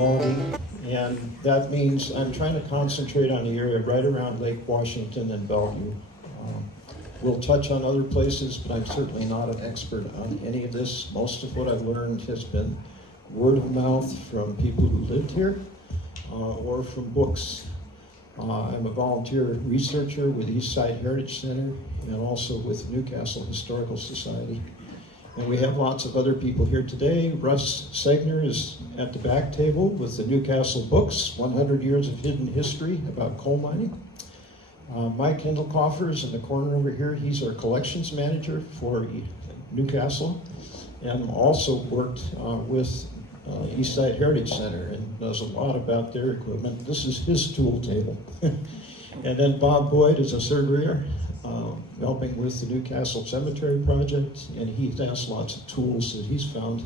Logging, and that means I'm trying to concentrate on the area right around Lake Washington and Bellevue. We'll touch on other places, but I'm certainly not an expert on any of this. Most of what I've learned has been word of mouth from people who lived here or from books. I'm a volunteer researcher with Eastside Heritage Center and also with Newcastle Historical Society. And we have lots of other people here today. Russ Segner is at the back table with the Newcastle books, 100 Years of Hidden History about coal mining. Mike Hindelkoffer is in the corner over here. He's our collections manager for Newcastle and also worked with Eastside Heritage Center and knows a lot about their equipment. This is his tool table. And then Bob Boyd is a surveyor helping with the Newcastle Cemetery project, and he has lots of tools that he's found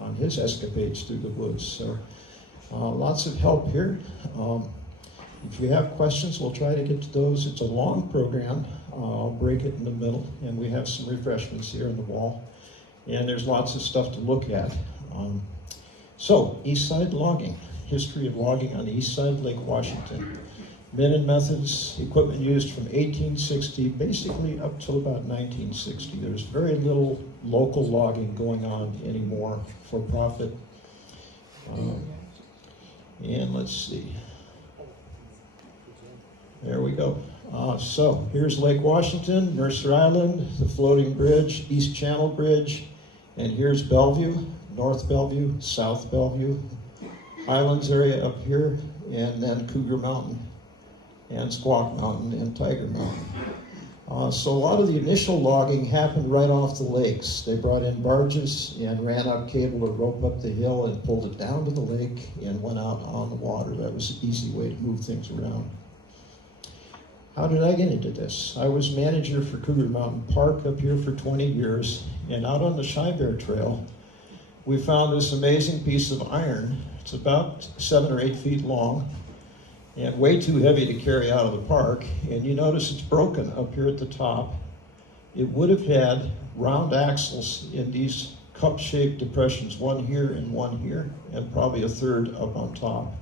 on his escapades through the woods. So lots of help here. If you have questions, we'll try to get to those. It's a long program. I'll break it in the middle, and we have some refreshments here on the wall. And there's lots of stuff to look at. So, Eastside Logging, history of logging on the east side of Lake Washington. Men and methods, equipment used from 1860, basically up till about 1960. There's very little local logging going on anymore for profit. And let's see. There we go. So here's Lake Washington, Mercer Island, the floating bridge, East Channel Bridge, and here's Bellevue, North Bellevue, South Bellevue, Highlands area up here, and then Cougar Mountain, and Squaw Mountain, and Tiger Mountain. So a lot of the initial logging happened right off the lakes. They brought in barges and ran up cable or rope up the hill and pulled it down to the lake and went out on the water. That was an easy way to move things around. How did I get into this? I was manager for Cougar Mountain Park up here for 20 years, and out on the Shy Bear Trail, we found this amazing piece of iron. It's about 7 or 8 feet long and way too heavy to carry out of the park. And you notice it's broken up here at the top. It would have had round axles in these cup-shaped depressions, one here and one here, and probably a third up on top.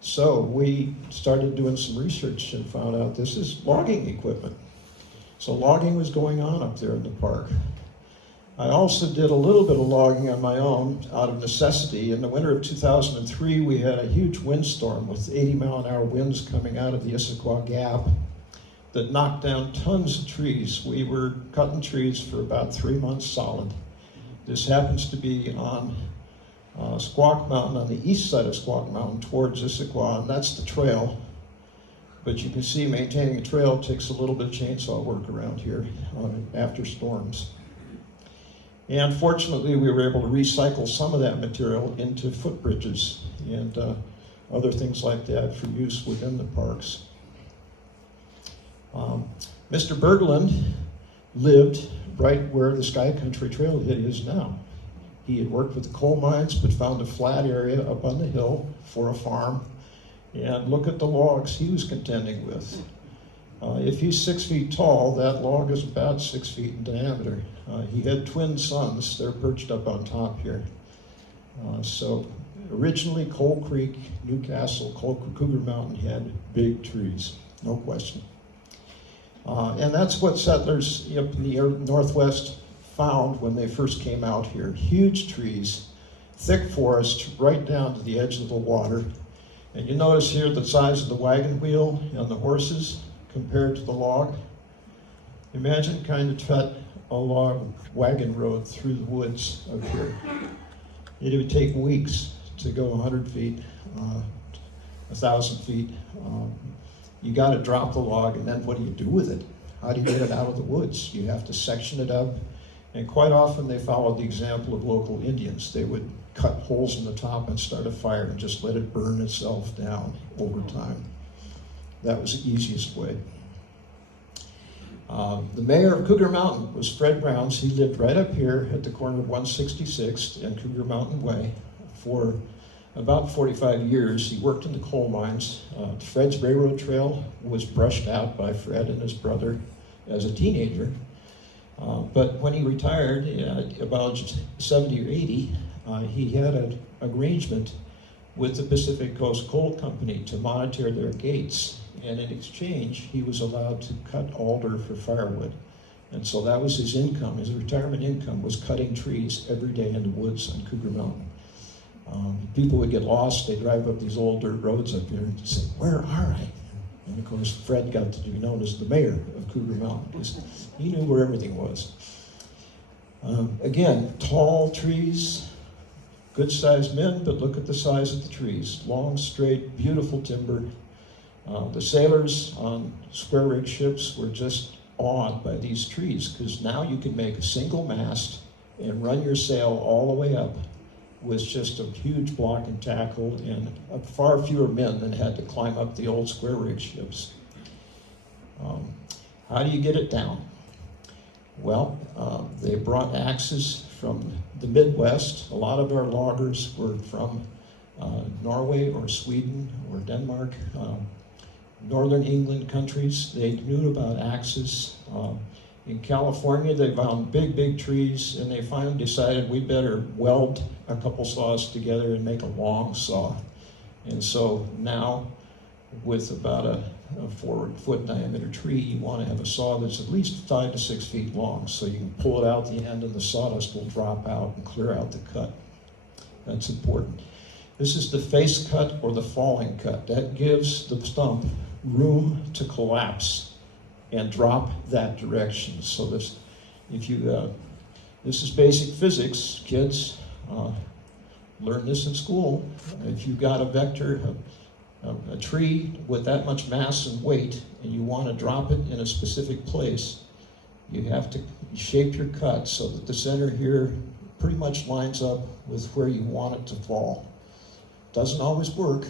So we started doing some research and found out this is logging equipment. So logging was going on up there in the park. I also did a little bit of logging on my own out of necessity. In the winter of 2003, we had a huge windstorm with 80-mile-an-hour winds coming out of the Issaquah Gap that knocked down tons of trees. We were cutting trees for about 3 months solid. This happens to be on Squaw Mountain, on the east side of Squaw Mountain towards Issaquah, and that's the trail. But you can see maintaining a trail takes a little bit of chainsaw work around here after storms. And fortunately, we were able to recycle some of that material into footbridges and other things like that for use within the parks. Mr. Berglund lived right where the Sky Country Trailhead is now. He had worked with the coal mines, but found a flat area up on the hill for a farm. And look at the logs he was contending with. If he's 6 feet tall, that log is about 6 feet in diameter. He had twin sons. They're perched up on top here. So originally, Coal Creek, Newcastle, Cougar Mountain had big trees, no question. And that's what settlers up in the Northwest found when they first came out here. Huge trees, thick forest, right down to the edge of the water. And you notice here the size of the wagon wheel and the horses compared to the log. Imagine kind of cut a log wagon road through the woods up here. It would take weeks to go 100 feet, 1,000 feet. You got to drop the log, and then what do you do with it? How do you get it out of the woods? You have to section it up. And quite often they followed the example of local Indians. They would cut holes in the top and start a fire and just let it burn itself down over time. That was the easiest way. The mayor of Cougar Mountain was Fred Browns. He lived right up here at the corner of 166th and Cougar Mountain Way for about 45 years. He worked in the coal mines. Fred's railroad trail was brushed out by Fred and his brother as a teenager. But when he retired at about 70 or 80, he had an arrangement with the Pacific Coast Coal Company to monitor their gates. And in exchange, he was allowed to cut alder for firewood. And so that was his income. His retirement income was cutting trees every day in the woods on Cougar Mountain. People would get lost. They'd drive up these old dirt roads up here and say, "Where are I?" And of course, Fred got to be known as the mayor of Cougar Mountain because he knew where everything was. Again, tall trees, good-sized men, but look at the size of the trees. Long, straight, beautiful timber. The sailors on square rig ships were just awed by these trees because now you can make a single mast and run your sail all the way up with just a huge block and tackle, and far fewer men than had to climb up the old square rig ships. How do you get it down? Well, they brought axes from the Midwest. A lot of our loggers were from Norway or Sweden or Denmark, northern England countries. They knew about axes. In California, they found big, big trees, and they finally decided we better weld a couple saws together and make a long saw. And so now, with about a 4-foot diameter tree, you want to have a saw that's at least 5 to 6 feet long, so you can pull it out the end and the sawdust will drop out and clear out the cut. That's important. This is the face cut or the falling cut. That gives the stump room to collapse and drop that direction. So this is basic physics, kids. Learn this in school. If you've got a vector, a tree with that much mass and weight, and you want to drop it in a specific place, you have to shape your cut so that the center here pretty much lines up with where you want it to fall. Doesn't always work,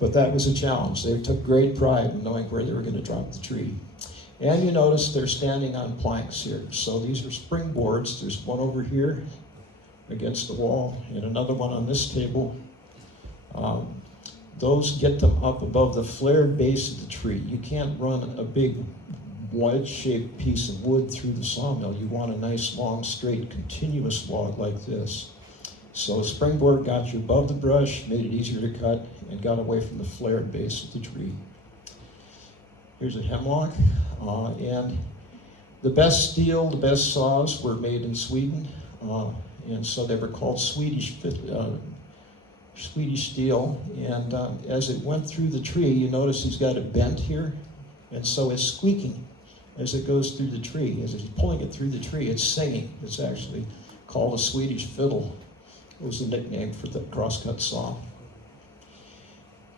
but that was a challenge. They took great pride in knowing where they were going to drop the tree. And you notice they're standing on planks here. So these are springboards. There's one over here against the wall and another one on this table. Those get them up above the flared base of the tree. You can't run a big wedge-shaped piece of wood through the sawmill. You want a nice, long, straight, continuous log like this. So a springboard got you above the brush, made it easier to cut, and got away from the flared base of the tree. Here's a hemlock, and the best steel, the best saws were made in Sweden, and so they were called Swedish steel, and as it went through the tree, you notice he's got it bent here, and so it's squeaking as it goes through the tree. As it's pulling it through the tree, it's singing. It's actually called a Swedish fiddle. It was the nickname for the crosscut saw.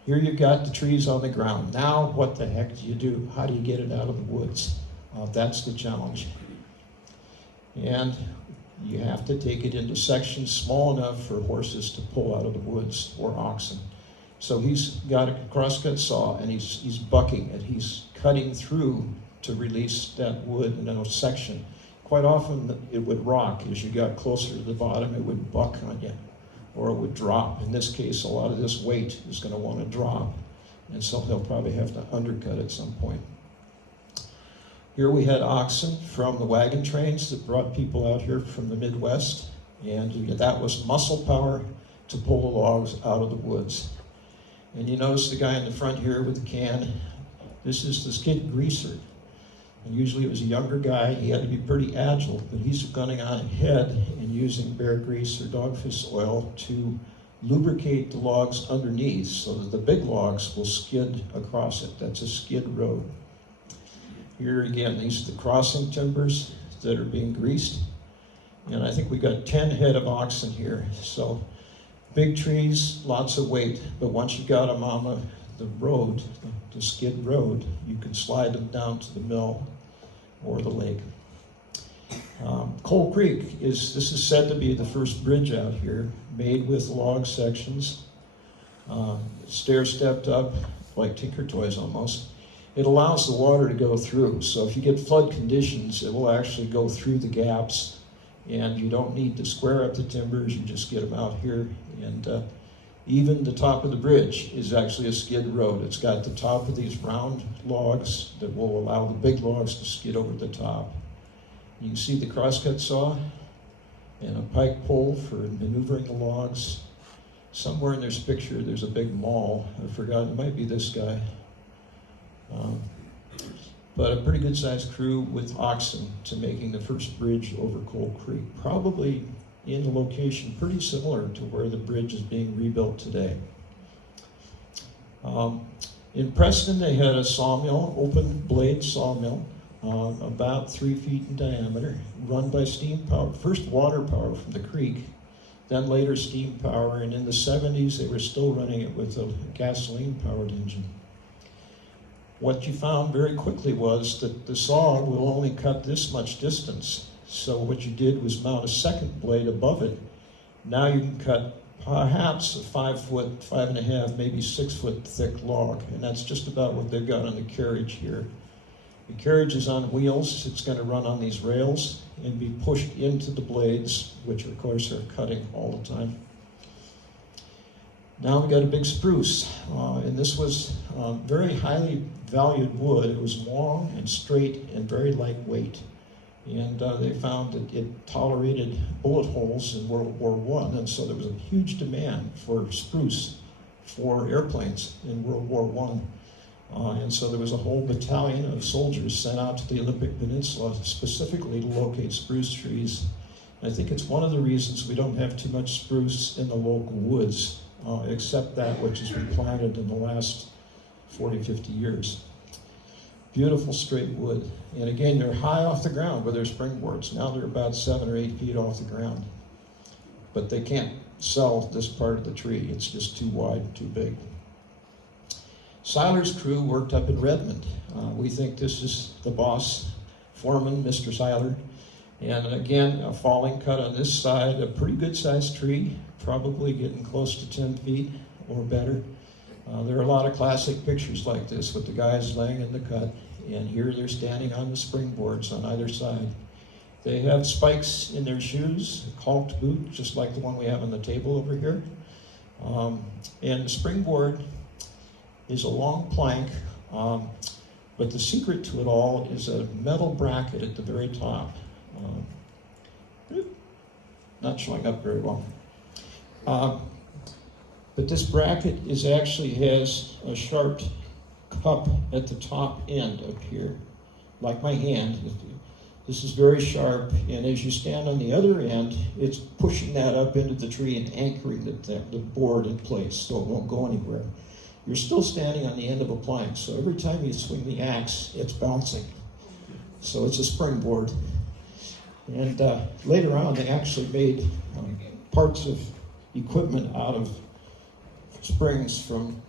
Here you've got the trees on the ground. Now what the heck do you do? How do you get it out of the woods? That's the challenge. And you have to take it into sections small enough for horses to pull out of the woods, or oxen. So he's got a crosscut saw and he's bucking it. He's cutting through to release that wood in a section. Quite often it would rock. As you got closer to the bottom, it would buck on you, or it would drop. In this case, a lot of this weight is going to want to drop, and so they'll probably have to undercut at some point. Here we had oxen from the wagon trains that brought people out here from the Midwest, and that was muscle power to pull the logs out of the woods. And you notice the guy in the front here with the can. This is the skid greaser. And usually it was a younger guy. He had to be pretty agile, but he's gunning on ahead and using bear grease or dogfish oil to lubricate the logs underneath so that the big logs will skid across it. That's a skid road. Here again, these are the crossing timbers that are being greased. And I think we got 10 head of oxen here. So big trees, lots of weight, but once you got them on the road, the skid road, you can slide them down to the mill or the lake. Coal Creek this is said to be the first bridge out here, made with log sections, stair-stepped up like Tinker Toys almost. It allows the water to go through, so if you get flood conditions, it will actually go through the gaps, and you don't need to square up the timbers, you just get them out here. And even the top of the bridge is actually a skid road. It's got the top of these round logs that will allow the big logs to skid over the top. You can see the crosscut saw and a pike pole for maneuvering the logs. Somewhere in this picture, there's a big mall. I forgot, it might be this guy. But a pretty good-sized crew with oxen to making the first bridge over Cold Creek. Probably in a location pretty similar to where the bridge is being rebuilt today. In Preston, they had a sawmill, open blade sawmill, about 3 feet in diameter, run by steam power. First water power from the creek, then later steam power, and in the 70s they were still running it with a gasoline-powered engine. What you found very quickly was that the saw will only cut this much distance. So what you did was mount a second blade above it. Now you can cut perhaps a 5 foot, 5.5, maybe 6 foot thick log, and that's just about what they've got on the carriage here. The carriage is on wheels. It's going to run on these rails and be pushed into the blades, which of course are cutting all the time. Now we got a big spruce, and this was very highly valued wood. It was long and straight and very lightweight. And they found that it tolerated bullet holes in World War I, and so there was a huge demand for spruce for airplanes in World War I. And so there was a whole battalion of soldiers sent out to the Olympic Peninsula specifically to locate spruce trees. I think it's one of the reasons we don't have too much spruce in the local woods, except that which has been planted in the last 40, 50 years. Beautiful straight wood. And again, they're high off the ground with their springboards. Now they're about 7 or 8 feet off the ground. But they can't sell this part of the tree. It's just too wide, too big. Seiler's crew worked up in Redmond. We think this is the boss, foreman, Mr. Seiler. And again, a falling cut on this side, a pretty good sized tree, probably getting close to 10 feet or better. There are a lot of classic pictures like this with the guys laying in the cut, and here they're standing on the springboards on either side. They have spikes in their shoes, a caulked boot, just like the one we have on the table over here. And the springboard is a long plank, but the secret to it all is a metal bracket at the very top. Not showing up very well. But this bracket actually has a sharp cup at the top end up here, like my hand. This is very sharp, and as you stand on the other end, it's pushing that up into the tree and anchoring the board in place so it won't go anywhere. You're still standing on the end of a plank, so every time you swing the axe, it's bouncing. So it's a springboard. And later on, they actually made parts of equipment out of springs from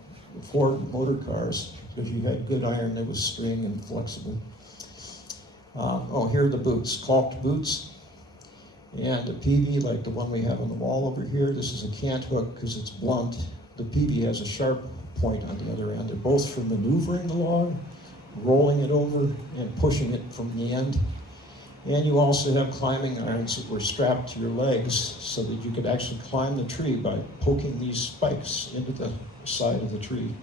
Ford motor cars. If you had good iron, they was string and flexible. Here are the boots, caulked boots. And a PV like the one we have on the wall over here. This is a cant hook because it's blunt. The PV has a sharp point on the other end. They're both for maneuvering the log, rolling it over, and pushing it from the end. And you also have climbing irons that were strapped to your legs so that you could actually climb the tree by poking these spikes into the side of the tree.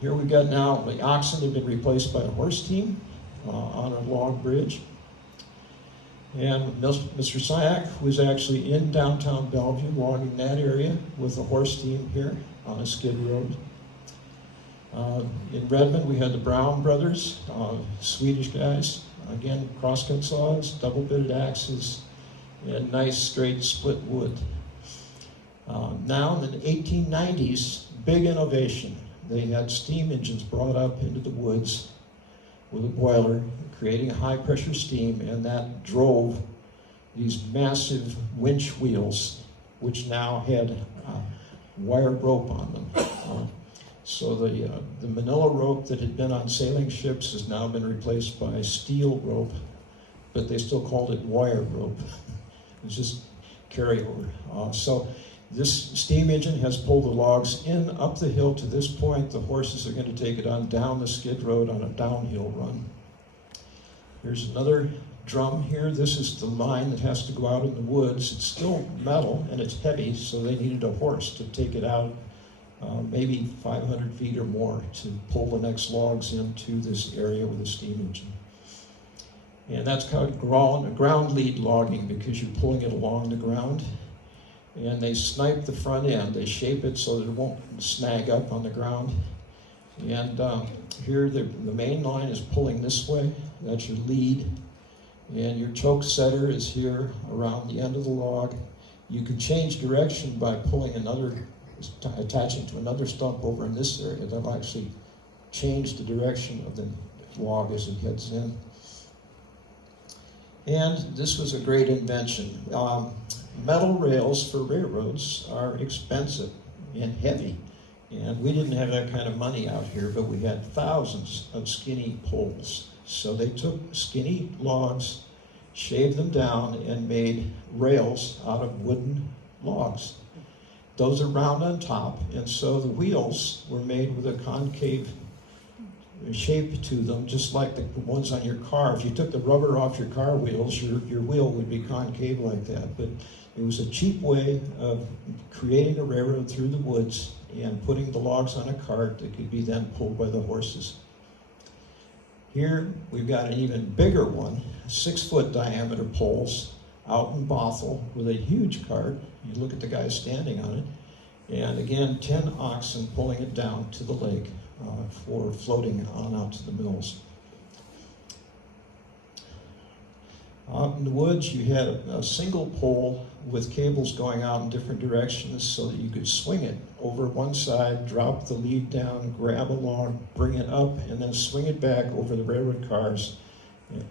Here we got now, the oxen have been replaced by a horse team on a log bridge. And Mr. Syak was actually in downtown Bellevue, logging that area with a horse team here on a skid road. In Redmond, we had the Brown brothers, Swedish guys. Again, crosscut saws, double-bitted axes, and nice straight split wood. Now in the 1890s, big innovation. They had steam engines brought up into the woods with a boiler, creating high-pressure steam, and that drove these massive winch wheels, which now had wire rope on them. So the manila rope that had been on sailing ships has now been replaced by steel rope, but they still called it wire rope. It's just carryover. So this steam engine has pulled the logs in up the hill to this point. The horses are going to take it on down the skid road on a downhill run. Here's another drum here. This is the line that has to go out in the woods. It's still metal and it's heavy, so they needed a horse to take it out maybe 500 feet or more to pull the next logs into this area with a steam engine. And that's called ground lead logging because you're pulling it along the ground. and they snipe the front end. They shape it so that it won't snag up on the ground. And here the main line is pulling this way. That's your lead. And your choke setter is here around the end of the log. You can change direction by pulling attaching to another stump over in this area. That'll actually change the direction of the log as it heads in. And this was a great invention. Metal rails for railroads are expensive and heavy. And we didn't have that kind of money out here, but we had thousands of skinny poles. So they took skinny logs, shaved them down, and made rails out of wooden logs. Those are round on top, and so the wheels were made with a concave shape to them, just like the ones on your car. If you took the rubber off your car wheels, your wheel would be concave like that. But it was a cheap way of creating a railroad through the woods and putting the logs on a cart that could be then pulled by the horses. Here we've got an even bigger one, 6-foot diameter poles out in Bothell with a huge cart. You look at the guy standing on it, and again 10 oxen pulling it down to the lake for floating on out to the mills. Out in the woods, you had a single pole with cables going out in different directions so that you could swing it over one side, drop the lead down, grab a log, bring it up, and then swing it back over the railroad cars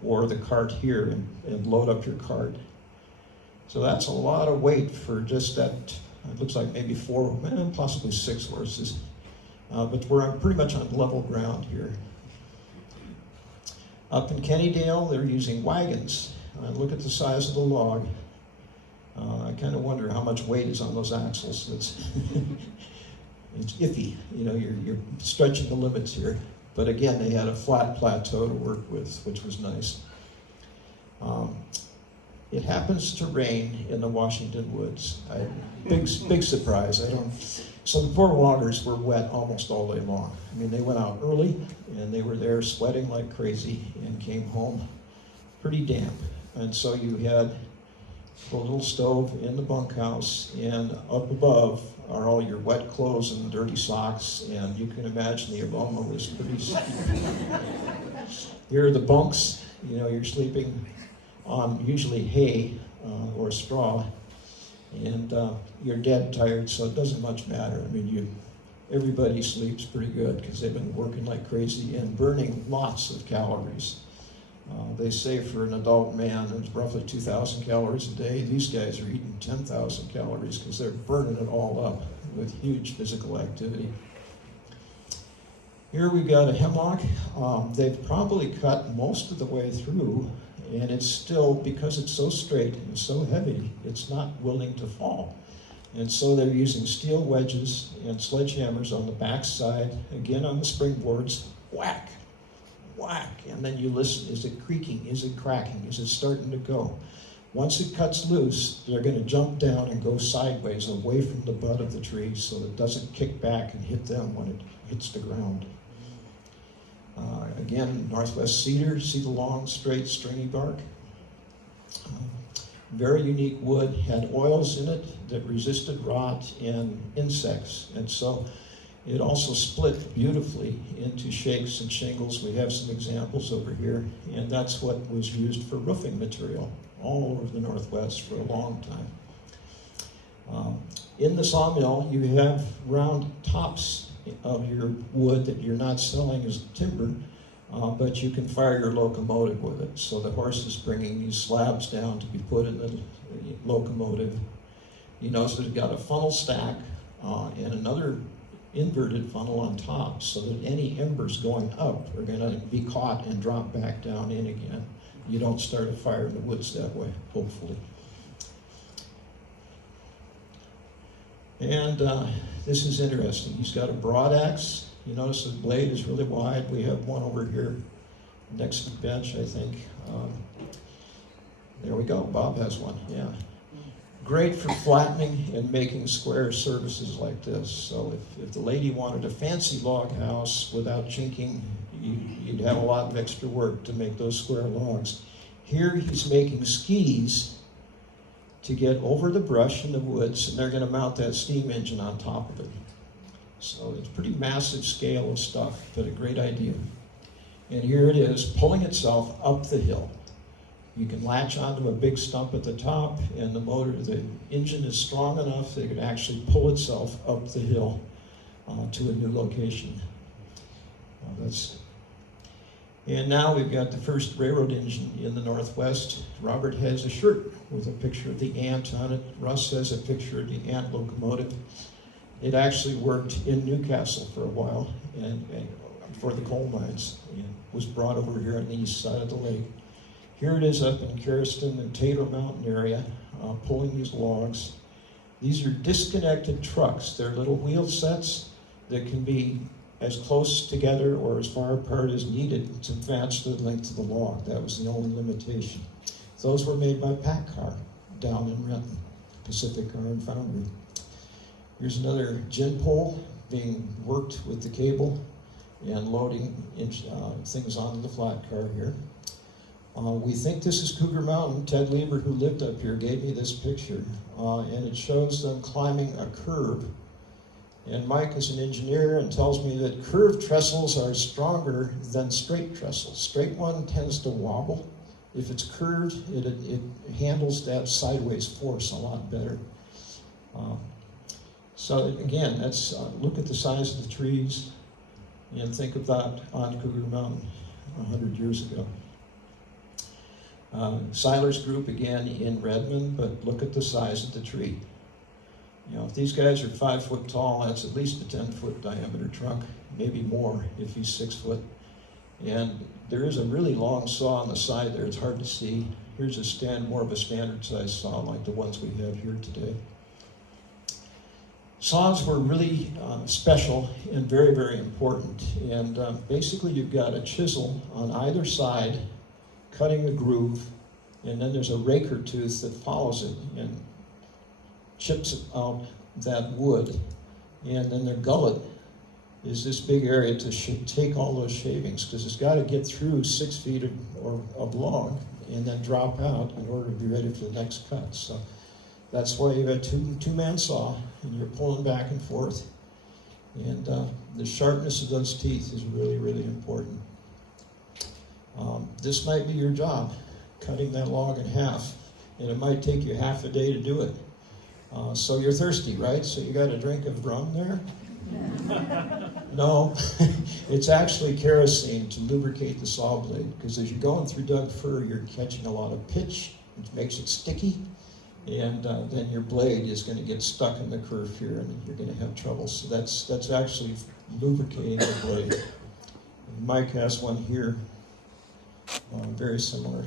or the cart here and load up your cart. So that's a lot of weight for just that. It looks like maybe 4, possibly 6 horses. But we're pretty much on level ground here. Up in Kennydale, they're using wagons. Look at the size of the log. I kind of wonder how much weight is on those axles. It's iffy. You know, you're stretching the limits here. But again, they had a flat plateau to work with, which was nice. It happens to rain in the Washington woods. Big surprise. So the poor loggers were wet almost all day long. I mean, they went out early, and they were there sweating like crazy and came home pretty damp. And so you had a little stove in the bunkhouse, and up above are all your wet clothes and dirty socks, and you can imagine the aroma was pretty Here are the bunks. You know, you're sleeping on usually hay or straw, and you're dead tired, so it doesn't much matter. I mean, everybody sleeps pretty good because they've been working like crazy and burning lots of calories. They say for an adult man, it's roughly 2,000 calories a day. These guys are eating 10,000 calories because they're burning it all up with huge physical activity. Here we've got a hemlock. They've probably cut most of the way through, and it's still, because it's so straight and so heavy, it's not willing to fall. And so they're using steel wedges and sledgehammers on the back side, again on the springboards, whack, whack, and then you listen. Is it creaking? Is it cracking? Is it starting to go? Once it cuts loose, they're going to jump down and go sideways away from the butt of the tree so that it doesn't kick back and hit them when it hits the ground. Again, Northwest cedar, see the long, straight, stringy bark? Very unique wood, had oils in it that resisted rot and insects, and so it also split beautifully into shakes and shingles. We have some examples over here, and that's what was used for roofing material all over the Northwest for a long time. In the sawmill, you have round tops of your wood that you're not selling as timber, but you can fire your locomotive with it. So the horse is bringing these slabs down to be put in the locomotive. You notice that it's got a funnel stack and another inverted funnel on top so that any embers going up are going to be caught and drop back down in again. You don't start a fire in the woods that way, hopefully. And this is interesting. He's got a broad axe. You notice the blade is really wide. We have one over here next to the bench, I think. There we go. Bob has one, yeah. Great for flattening and making square surfaces like this. So if the lady wanted a fancy log house without chinking, you'd have a lot of extra work to make those square logs. Here he's making skis to get over the brush in the woods, and they're going to mount that steam engine on top of it. So it's a pretty massive scale of stuff, but a great idea. And here it is, pulling itself up the hill. You can latch onto a big stump at the top, and the engine is strong enough that it can actually pull itself up the hill to a new location. And now we've got the first railroad engine in the Northwest. Robert has a shirt with a picture of the ant on it. Russ has a picture of the ant locomotive. It actually worked in Newcastle for a while and for the coal mines, and was brought over here on the east side of the lake. Here it is up in Carriston and Taylor Mountain area, pulling these logs. These are disconnected trucks. They're little wheel sets that can be as close together or as far apart as needed to match the length of the log. That was the only limitation. Those were made by PACCAR down in Renton, Pacific Car and Foundry. Here's another gin pole being worked with the cable and loading things onto the flat car here. We think this is Cougar Mountain. Ted Lieber, who lived up here, gave me this picture, and it shows them climbing a curve. And Mike is an engineer and tells me that curved trestles are stronger than straight trestles. Straight one tends to wobble. If it's curved, it handles that sideways force a lot better. So again, that's look at the size of the trees and think of that on Cougar Mountain 100 years ago. Seiler's group again in Redmond, but look at the size of the tree. You know, if these guys are 5 foot tall, that's at least a 10-foot diameter trunk, maybe more if he's 6 foot. And there is a really long saw on the side there. It's hard to see. Here's more of a standard size saw like the ones we have here today. Saws were really special and very, very important. And basically you've got a chisel on either side cutting a groove, and then there's a raker tooth that follows it and chips out that wood. And then their gullet is this big area to take all those shavings, because it's got to get through 6 feet of log and then drop out in order to be ready for the next cut. So that's why you have a two-man saw, and you're pulling back and forth. And the sharpness of those teeth is really, really important. This might be your job, cutting that log in half, and it might take you half a day to do it. So you're thirsty, right? So you got a drink of rum there? No, it's actually kerosene to lubricate the saw blade, because as you're going through Doug fir, you're catching a lot of pitch, which makes it sticky, and then your blade is going to get stuck in the curve here, and you're going to have trouble. So that's actually lubricating the blade. And Mike has one here, very similar.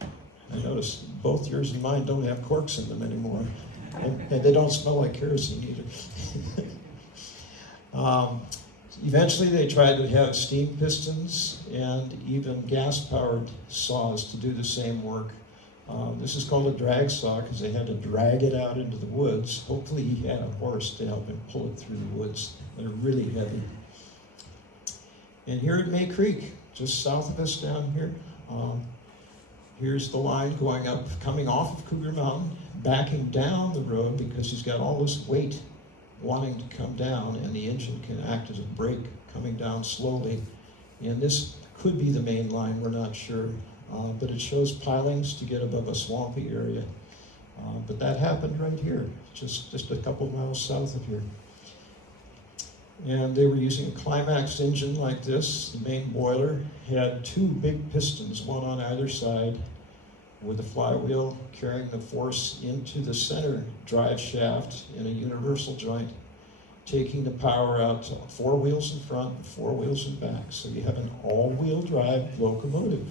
I noticed both yours and mine don't have corks in them anymore, and they don't smell like kerosene either. Eventually they tried to have steam pistons and even gas-powered saws to do the same work. This is called a drag saw because they had to drag it out into the woods. Hopefully he had a horse to help him pull it through the woods. They're really heavy. And here at May Creek, just south of us down here, here's the line going up, coming off of Cougar Mountain, backing down the road because he's got all this weight wanting to come down, and the engine can act as a brake coming down slowly. And this could be the main line, we're not sure, but it shows pilings to get above a swampy area. But that happened right here, just a couple miles south of here. And they were using a Climax engine like this. The main boiler had 2 big pistons, one on either side, with a flywheel carrying the force into the center drive shaft in a universal joint, taking the power out to 4 wheels in front and 4 wheels in back. So you have an all-wheel drive locomotive.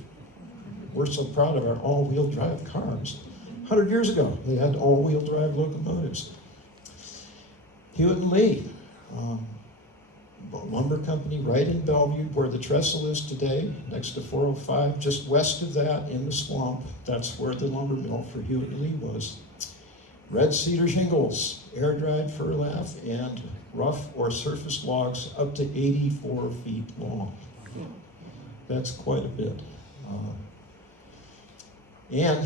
We're so proud of our all-wheel drive cars. 100 years ago, they had all-wheel drive locomotives. Hewitt and Lee, lumber company right in Bellevue, where the trestle is today, next to 405, just west of that in the swamp. That's where the lumber mill for Hewitt and Lee was. Red cedar shingles, air-dried fir lath, and rough or surface logs up to 84 feet long. That's quite a bit. And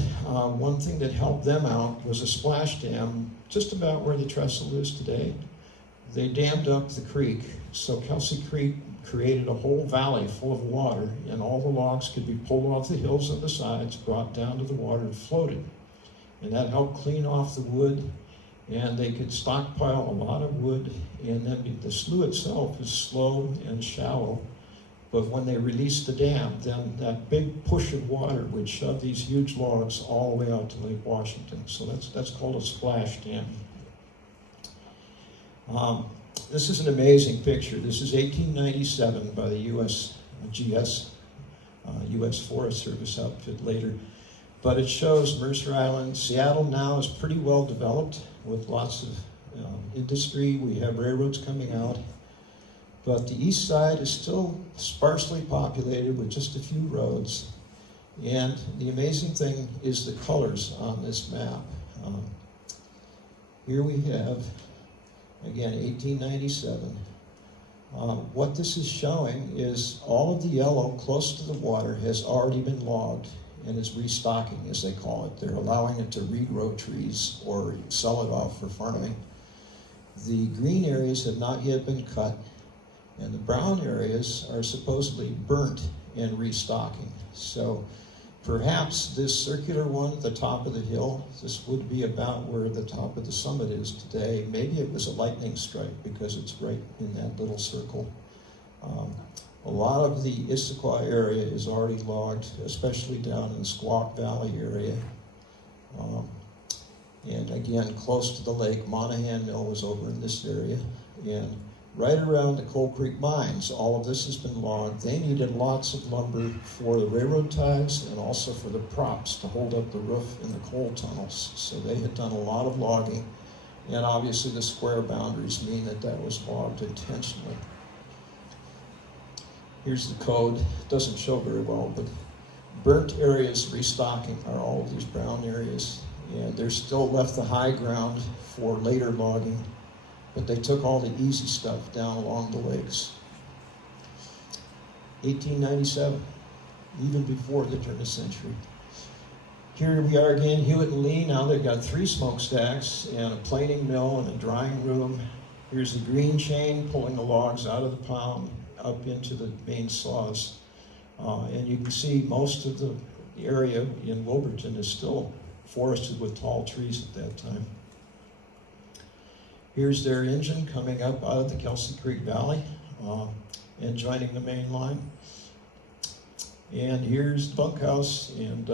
one thing that helped them out was a splash dam just about where the trestle is today. They dammed up the creek, so Kelsey Creek created a whole valley full of water, and all the logs could be pulled off the hills on the sides, brought down to the water, and floated. And that helped clean off the wood, and they could stockpile a lot of wood. And then the slough itself is slow and shallow, but when they released the dam, then that big push of water would shove these huge logs all the way out to Lake Washington. So that's called a splash dam. This is an amazing picture. This is 1897 by the U.S. Forest Service outfit later. But it shows Mercer Island. Seattle now is pretty well developed with lots of industry. We have railroads coming out. But the east side is still sparsely populated with just a few roads. And the amazing thing is the colors on this map. Here we have, again, 1897. What this is showing is all of the yellow close to the water has already been logged and is restocking, as they call it. They're allowing it to regrow trees or sell it off for farming. The green areas have not yet been cut, and the brown areas are supposedly burnt and restocking. So perhaps this circular one at the top of the hill, this would be about where the top of the summit is today. Maybe it was a lightning strike because it's right in that little circle. A lot of the Issaquah area is already logged, especially down in the Squaw Valley area. And again, close to the lake, Monaghan Mill was over in this area. And right around the Coal Creek mines, all of this has been logged. They needed lots of lumber for the railroad ties and also for the props to hold up the roof in the coal tunnels. So they had done a lot of logging. And obviously the square boundaries mean that that was logged intentionally. Here's the code. It doesn't show very well, but burnt areas restocking are all of these brown areas. And there's still left the high ground for later logging, but they took all the easy stuff down along the lakes. 1897, even before the turn of the century. Here we are again, Hewitt and Lee. Now they've got 3 smokestacks and a planing mill and a drying room. Here's the green chain pulling the logs out of the pound up into the main saws. And you can see most of the area in Wilburton is still forested with tall trees at that time. Here's their engine coming up out of the Kelsey Creek Valley and joining the main line. And here's the bunkhouse, and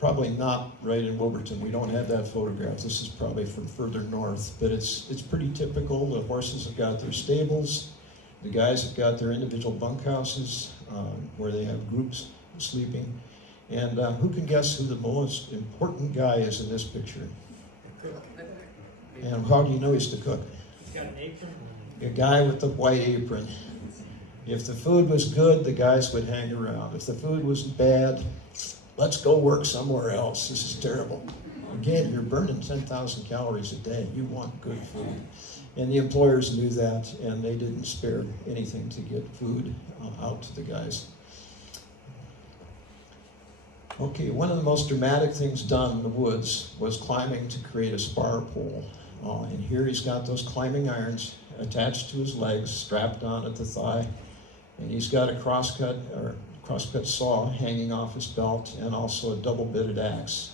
probably not right in Wilburton. We don't have that photograph. This is probably from further north, but it's pretty typical. The horses have got their stables. The guys have got their individual bunkhouses where they have groups sleeping. And who can guess who the most important guy is in this picture? And how do you know he's the cook? He's got an apron. A guy with the white apron. If the food was good, the guys would hang around. If the food was bad, let's go work somewhere else. This is terrible. Again, you're burning 10,000 calories a day. You want good food. And the employers knew that, and they didn't spare anything to get food out to the guys. Okay, one of the most dramatic things done in the woods was climbing to create a spar pole. And here he's got those climbing irons attached to his legs, strapped on at the thigh. And he's got a crosscut saw hanging off his belt, and also a double-bitted axe.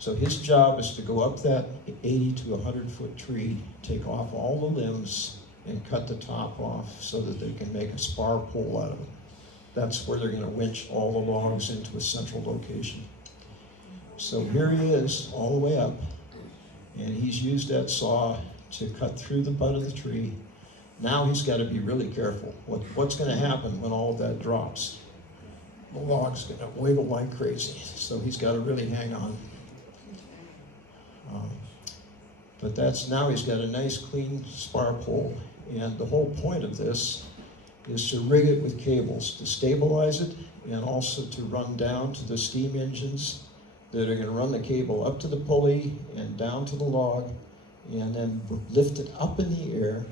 So his job is to go up that 80 to 100-foot tree, take off all the limbs, and cut the top off so that they can make a spar pole out of it. That's where they're going to winch all the logs into a central location. So here he is, all the way up, and he's used that saw to cut through the butt of the tree. Now he's got to be really careful. What's going to happen when all of that drops? The log's going to wiggle like crazy, so he's got to really hang on. But now he's got a nice clean spar pole, and the whole point of this is to rig it with cables to stabilize it, and also to run down to the steam engines that are going to run the cable up to the pulley and down to the log, and then lift it up in the air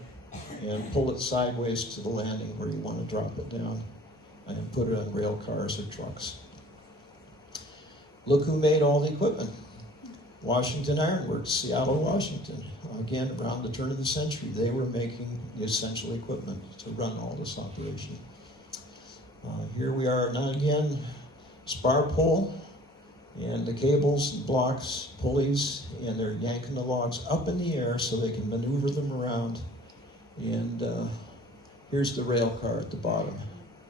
and pull it sideways to the landing where you want to drop it down and put it on rail cars or trucks. Look who made all the equipment. Washington Iron Works, Seattle, Washington. Again, around the turn of the century, they were making the essential equipment to run all this operation. Here we are now again, spar pole, and the cables, blocks, pulleys, and they're yanking the logs up in the air so they can maneuver them around. And here's the rail car at the bottom.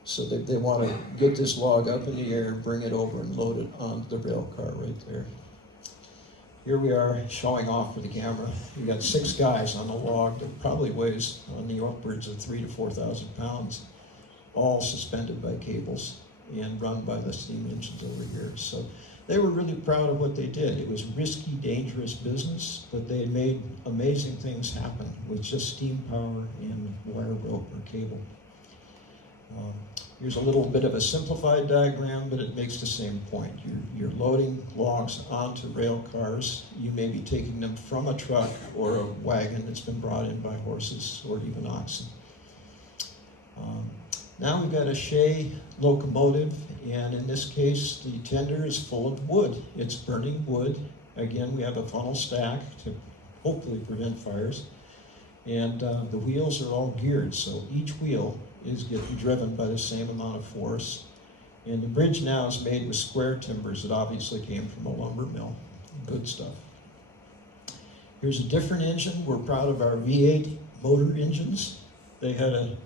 So they want to get this log up in the air, bring it over, and load it onto the rail car right there. Here we are showing off for the camera. We got 6 guys on the log that probably weighs on the upwards of 3,000 to 4,000 pounds, all suspended by cables and run by the steam engines over here. So they were really proud of what they did. It was risky, dangerous business, but they made amazing things happen with just steam power and wire rope or cable. Here's a little bit of a simplified diagram, but it makes the same point. You're loading logs onto rail cars. You may be taking them from a truck or a wagon that's been brought in by horses or even oxen. Now we've got a Shay locomotive, and in this case, the tender is full of wood. It's burning wood. Again, we have a funnel stack to hopefully prevent fires. And the wheels are all geared, so each wheel is getting driven by the same amount of force. And the bridge now is made with square timbers that obviously came from a lumber mill. Good stuff. Here's a different engine. We're proud of our V8 motor engines. They had a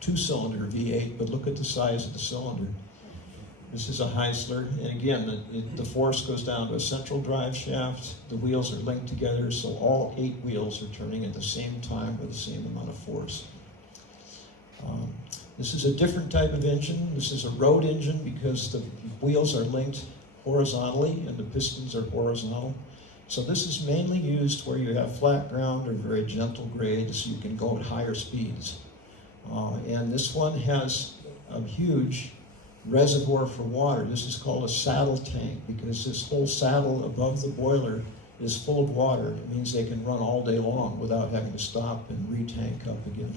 2-cylinder V8, but look at the size of the cylinder. This is a Heisler, and again, the force goes down to a central drive shaft. The wheels are linked together, so all 8 wheels are turning at the same time with the same amount of force. This is a different type of engine. This is a road engine because the wheels are linked horizontally and the pistons are horizontal. So this is mainly used where you have flat ground or very gentle grade, so you can go at higher speeds. And this one has a huge reservoir for water. This is called a saddle tank because this whole saddle above the boiler is full of water. It means they can run all day long without having to stop and re-tank up again.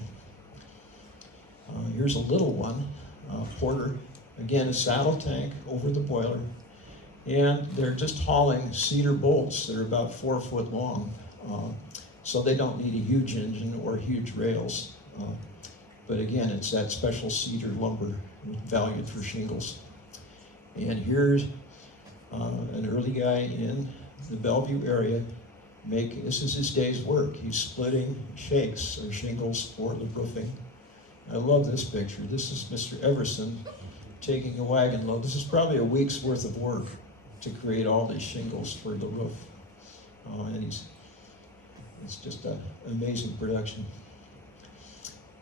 Here's a little one, Porter. Again, a saddle tank over the boiler. And they're just hauling cedar bolts that are about 4 foot long. So they don't need a huge engine or huge rails. But again, it's that special cedar lumber valued for shingles. And here's an early guy in the Bellevue area. This is his day's work. He's splitting shakes or shingles for the roofing. I love this picture. This is Mr. Everson taking a wagon load. This is probably a week's worth of work to create all these shingles for the roof. And it's just an amazing production.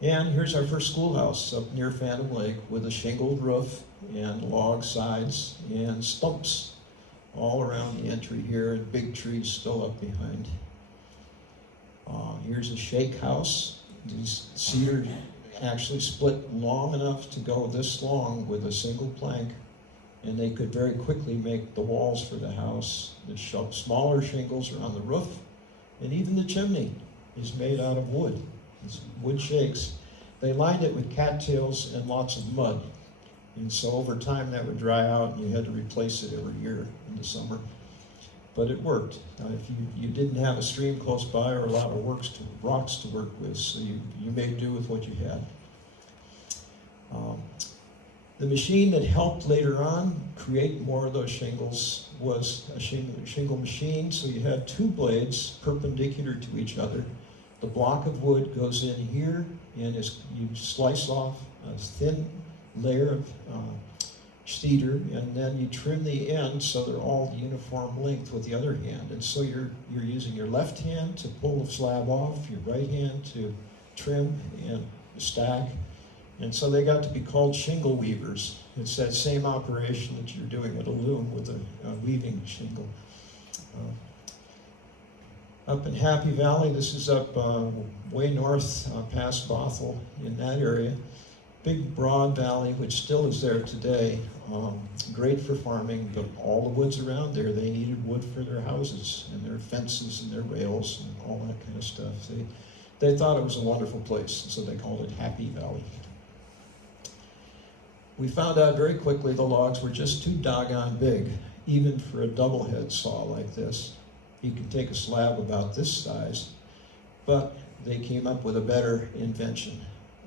And here's our first schoolhouse up near Phantom Lake with a shingled roof and log sides and stumps all around the entry here, and big trees still up behind. Here's a shake house. These cedar actually split long enough to go this long with a single plank, and they could very quickly make the walls for the house. The smaller shingles are on the roof, and even the chimney is made out of wood. It's wood shakes. They lined it with cattails and lots of mud. And so over time that would dry out and you had to replace it every year in the summer. But it worked. If you didn't have a stream close by or a lot of rocks to work with, so you made do with what you had. The machine that helped later on create more of those shingles was a shingle machine. So you had 2 blades perpendicular to each other. The block of wood goes in here, and you slice off a thin layer of cedar, and then you trim the ends so they're all uniform length with the other hand. And so you're using your left hand to pull the slab off, your right hand to trim and stack. And so they got to be called shingle weavers. It's that same operation that you're doing at a loom with a weaving shingle. Up in Happy Valley, this is up way north past Bothell in that area. Big broad valley, which still is there today. Great for farming, but all the woods around there, they needed wood for their houses and their fences and their rails and all that kind of stuff. They thought it was a wonderful place, so they called it Happy Valley. We found out very quickly the logs were just too doggone big. even for a double head saw like this. You can take a slab about this size, but they came up with a better invention,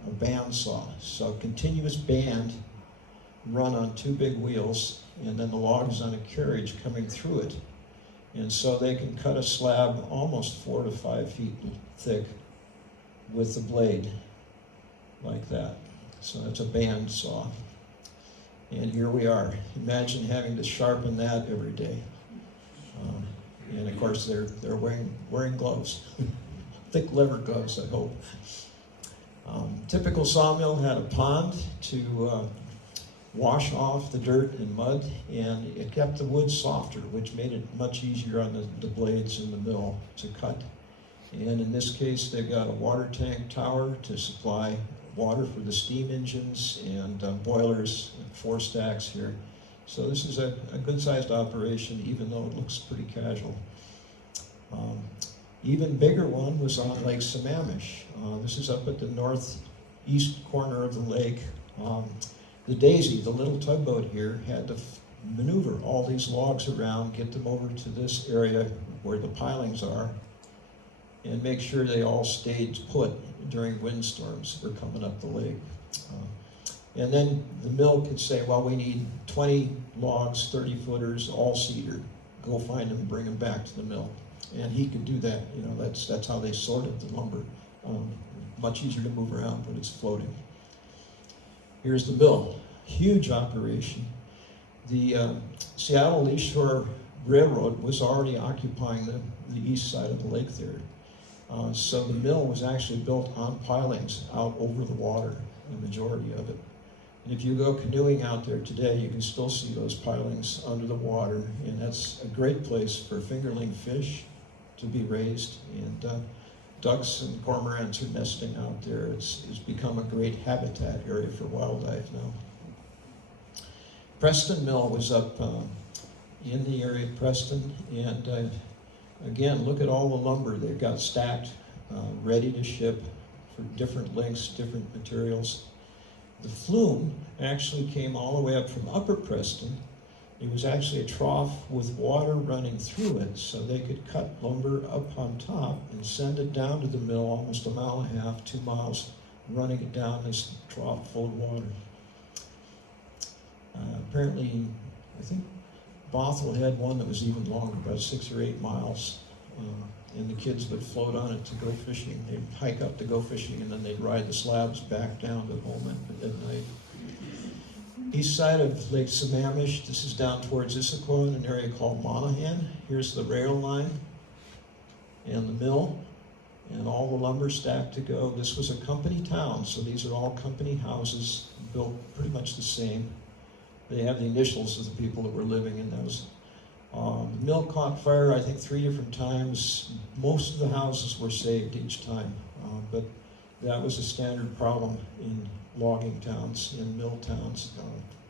a band saw. So continuous band run on two big wheels, and then the log is on a carriage coming through it. And so they can cut a slab almost 4 to 5 feet thick with the blade like that. So that's a band saw. And here we are. Imagine having to sharpen that every day. And of course they're wearing gloves. Thick leather gloves, I hope. Typical sawmill had a pond to wash off the dirt and mud, and it kept the wood softer, which made it much easier on the blades in the mill to cut. And in this case, they've got a water tank tower to supply water for the steam engines and boilers, 4 stacks here. So this is a good-sized operation, even though it looks pretty casual. Even bigger one was on Lake Sammamish. This is up at the northeast corner of the lake. The Daisy, the little tugboat here, had to maneuver all these logs around, get them over to this area where the pilings are, and make sure they all stayed put during windstorms that were coming up the lake. And then the mill could say, well, we need 20 logs, 30 footers, all cedar. Go find them and bring them back to the mill. And he could do that. You know, that's how they sorted the lumber. Much easier to move around, but it's floating. Here's the mill. Huge operation. The Seattle East Shore Railroad was already occupying the east side of the lake there. So the mill was actually built on pilings out over the water, the majority of it. And if you go canoeing out there today, you can still see those pilings under the water, and that's a great place for fingerling fish to be raised, and ducks and cormorants are nesting out there. It's become a great habitat area for wildlife now. Preston Mill was up in the area of Preston, and again, look at all the lumber they've got stacked, ready to ship for different lengths, different materials. The flume actually came all the way up from Upper Preston. It was actually a trough with water running through it, so they could cut lumber up on top and send it down to the mill almost 1.5 miles, 2 miles, running it down this trough full of water. Apparently, I think Bothell had one that was even longer, about 6 or 8 miles. And the kids would float on it to go fishing. They'd hike up to go fishing, and then they'd ride the slabs back down to home at night. East side of Lake Sammamish, this is down towards Issaquah in an area called Monaghan. Here's the rail line and the mill and all the lumber stacked to go. This was a company town, so these are all company houses built pretty much the same. They have the initials of the people that were living in those. The mill caught fire, I think, 3 different times. Most of the houses were saved each time, but that was a standard problem in logging towns, in mill towns.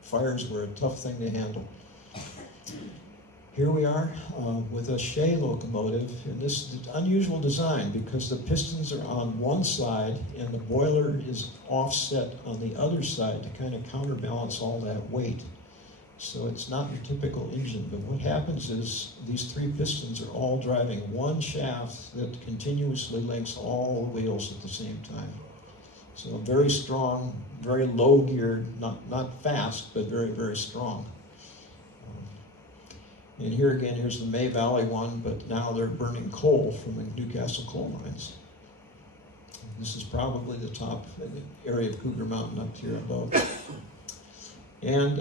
Fires were a tough thing to handle. Here we are with a Shea locomotive, and this is an unusual design because the pistons are on one side and the boiler is offset on the other side to kind of counterbalance all that weight. So it's not your typical engine, but what happens is these 3 pistons are all driving one shaft that continuously links all the wheels at the same time. So very strong, very low geared, not fast, but very, very strong. And here again, here's the May Valley one, but now they're burning coal from the Newcastle coal mines. This is probably the top area of Cougar Mountain up here above. And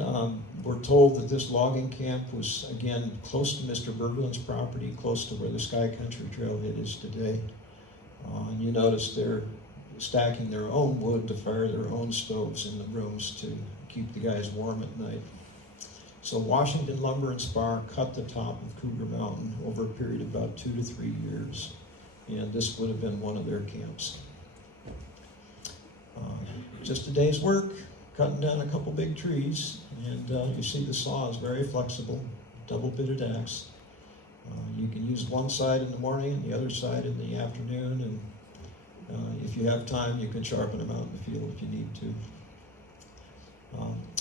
we're told that this logging camp was, again, close to Mr. Berglund's property, close to where the Sky Country Trailhead is today. And you notice they're stacking their own wood to fire their own stoves in the rooms to keep the guys warm at night. So Washington Lumber and Spar cut the top of Cougar Mountain over a period of about 2 to 3 years. And this would have been one of their camps. Just a day's work. Cutting down a couple big trees, and you see the saw is very flexible, double-bitted axe. You can use one side in the morning and the other side in the afternoon, and if you have time, you can sharpen them out in the field if you need to.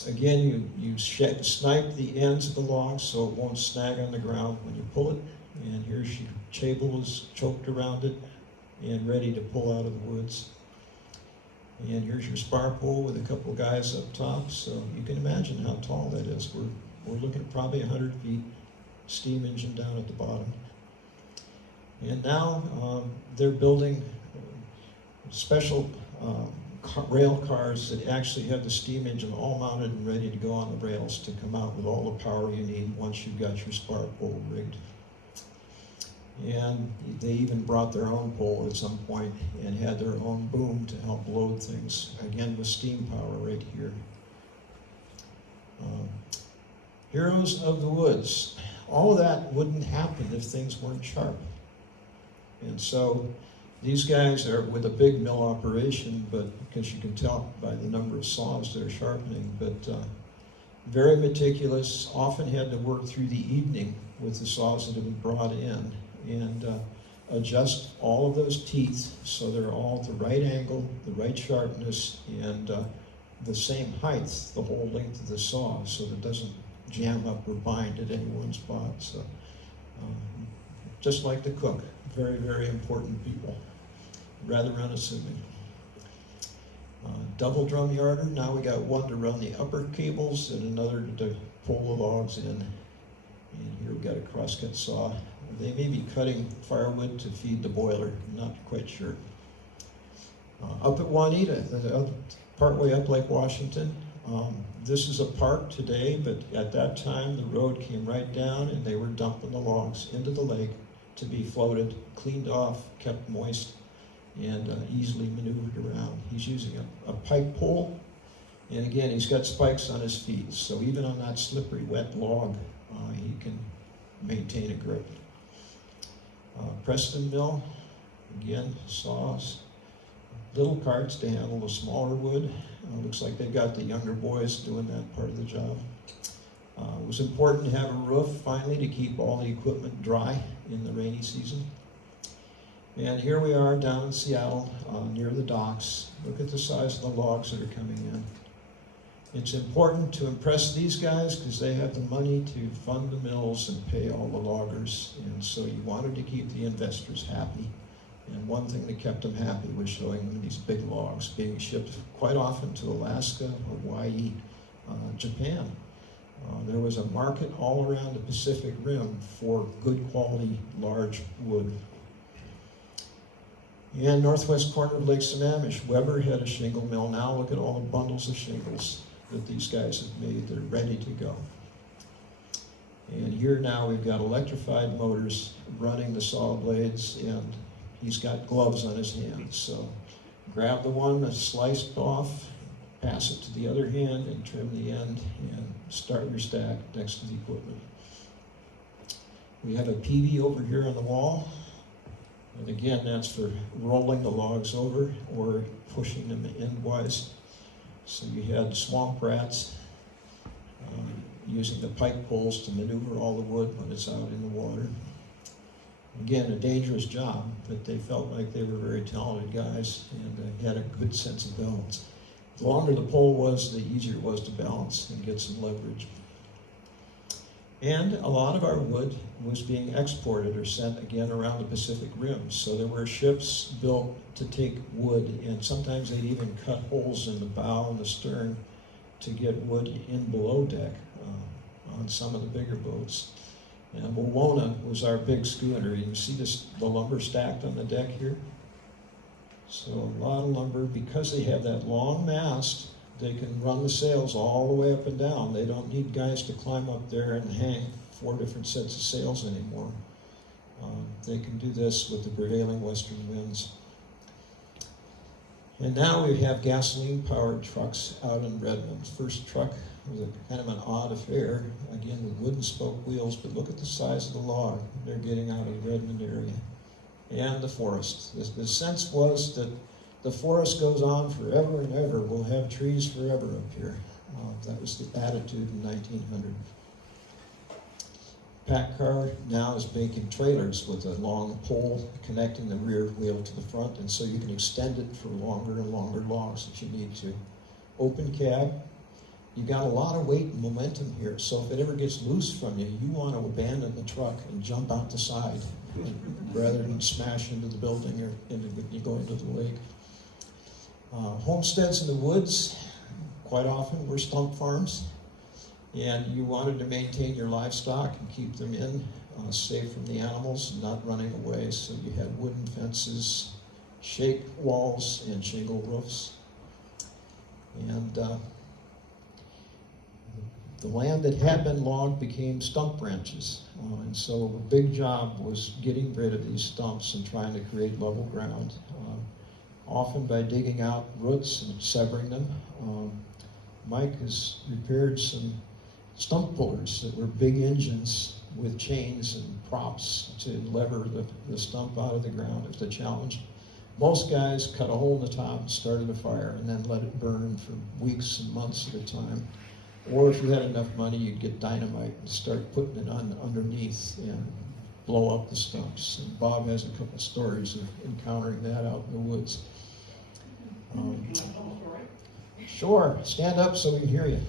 Again, you snipe the ends of the logs so it won't snag on the ground when you pull it. And here's your cable is choked around it and ready to pull out of the woods. And here's your spar pole with a couple guys up top. So you can imagine how tall that is. We're looking at probably 100 feet, steam engine down at the bottom. And now they're building special rail cars that actually have the steam engine all mounted and ready to go on the rails to come out with all the power you need once you've got your spar pole rigged. And they even brought their own pole at some point and had their own boom to help load things, again with steam power right here. Heroes of the woods. All of that wouldn't happen if things weren't sharp. And so these guys are with a big mill operation, but because you can tell by the number of saws they're sharpening, but very meticulous, often had to work through the evening with the saws that have been brought in and adjust all of those teeth so they're all the right angle, the right sharpness, and the same height, the whole length of the saw, so that it doesn't jam up or bind at any one spot. So just like the cook, very, very important people, rather unassuming. Double drum yarder, now we got one to run the upper cables and another to pull the logs in. And here we've got a crosscut saw. They may be cutting firewood to feed the boiler, I'm not quite sure. Up at Juanita, partway up Lake Washington, this is a park today, but at that time the road came right down and they were dumping the logs into the lake to be floated, cleaned off, kept moist, and easily maneuvered around. He's using a pike pole, and again, he's got spikes on his feet, so even on that slippery, wet log, he can maintain a grip. Preston Mill, again, saws, little carts to handle the smaller wood. Looks like they've got the younger boys doing that part of the job. It was important to have a roof, finally, to keep all the equipment dry in the rainy season. And here we are down in Seattle, near the docks. Look at the size of the logs that are coming in. It's important to impress these guys because they have the money to fund the mills and pay all the loggers. And so you wanted to keep the investors happy. And one thing that kept them happy was showing them these big logs being shipped quite often to Alaska, Hawaii, Japan. There was a market all around the Pacific Rim for good quality, large wood. And northwest corner of Lake Sammamish, Weber had a shingle mill. Now look at all the bundles of shingles that these guys have made. They're ready to go. And here now we've got electrified motors running the saw blades, and he's got gloves on his hands. So grab the one that's sliced off, pass it to the other hand, and trim the end, and start your stack next to the equipment. We have a PV over here on the wall. And again, that's for rolling the logs over or pushing them endwise. So you had swamp rats using the pike poles to maneuver all the wood when it's out in the water. Again, a dangerous job, but they felt like they were very talented guys and had a good sense of balance. The longer the pole was, the easier it was to balance and get some leverage. And a lot of our wood was being exported or sent again around the Pacific Rim. So there were ships built to take wood, and sometimes they'd even cut holes in the bow and the stern to get wood in below deck on some of the bigger boats. And Wawona was our big schooner. You can see the lumber stacked on the deck here. So a lot of lumber. Because they have that long mast, they can run the sails all the way up and down. They don't need guys to climb up there and hang 4 different sets of sails anymore. They can do this with the prevailing western winds. And now we have gasoline-powered trucks out in Redmond. First truck was kind of an odd affair, again with wooden spoke wheels, but look at the size of the log they're getting out of the Redmond area. And the forest. The sense was that the forest goes on forever and ever. We'll have trees forever up here. That was the attitude in 1900. Pack car now is making trailers with a long pole connecting the rear wheel to the front, and so you can extend it for longer and longer logs if you need to. Open cab, you got a lot of weight and momentum here, so if it ever gets loose from you, you want to abandon the truck and jump out the side rather than smash into the building or you go into the lake. Homesteads in the woods, quite often, were stump farms, and you wanted to maintain your livestock and keep them in, safe from the animals and not running away, so you had wooden fences, shake walls, and shingle roofs. And the land that had been logged became stump ranches. And so the big job was getting rid of these stumps and trying to create level ground, often by digging out roots and severing them. Mike has repaired some stump pullers that were big engines with chains and props to lever the stump out of the ground if the challenge. Most guys cut a hole in the top and started a fire and then let it burn for weeks and months at a time. Or if you had enough money, you'd get dynamite and start putting it on underneath and blow up the stumps. And Bob has a couple stories of encountering that out in the woods. Sure, stand up so we can hear you.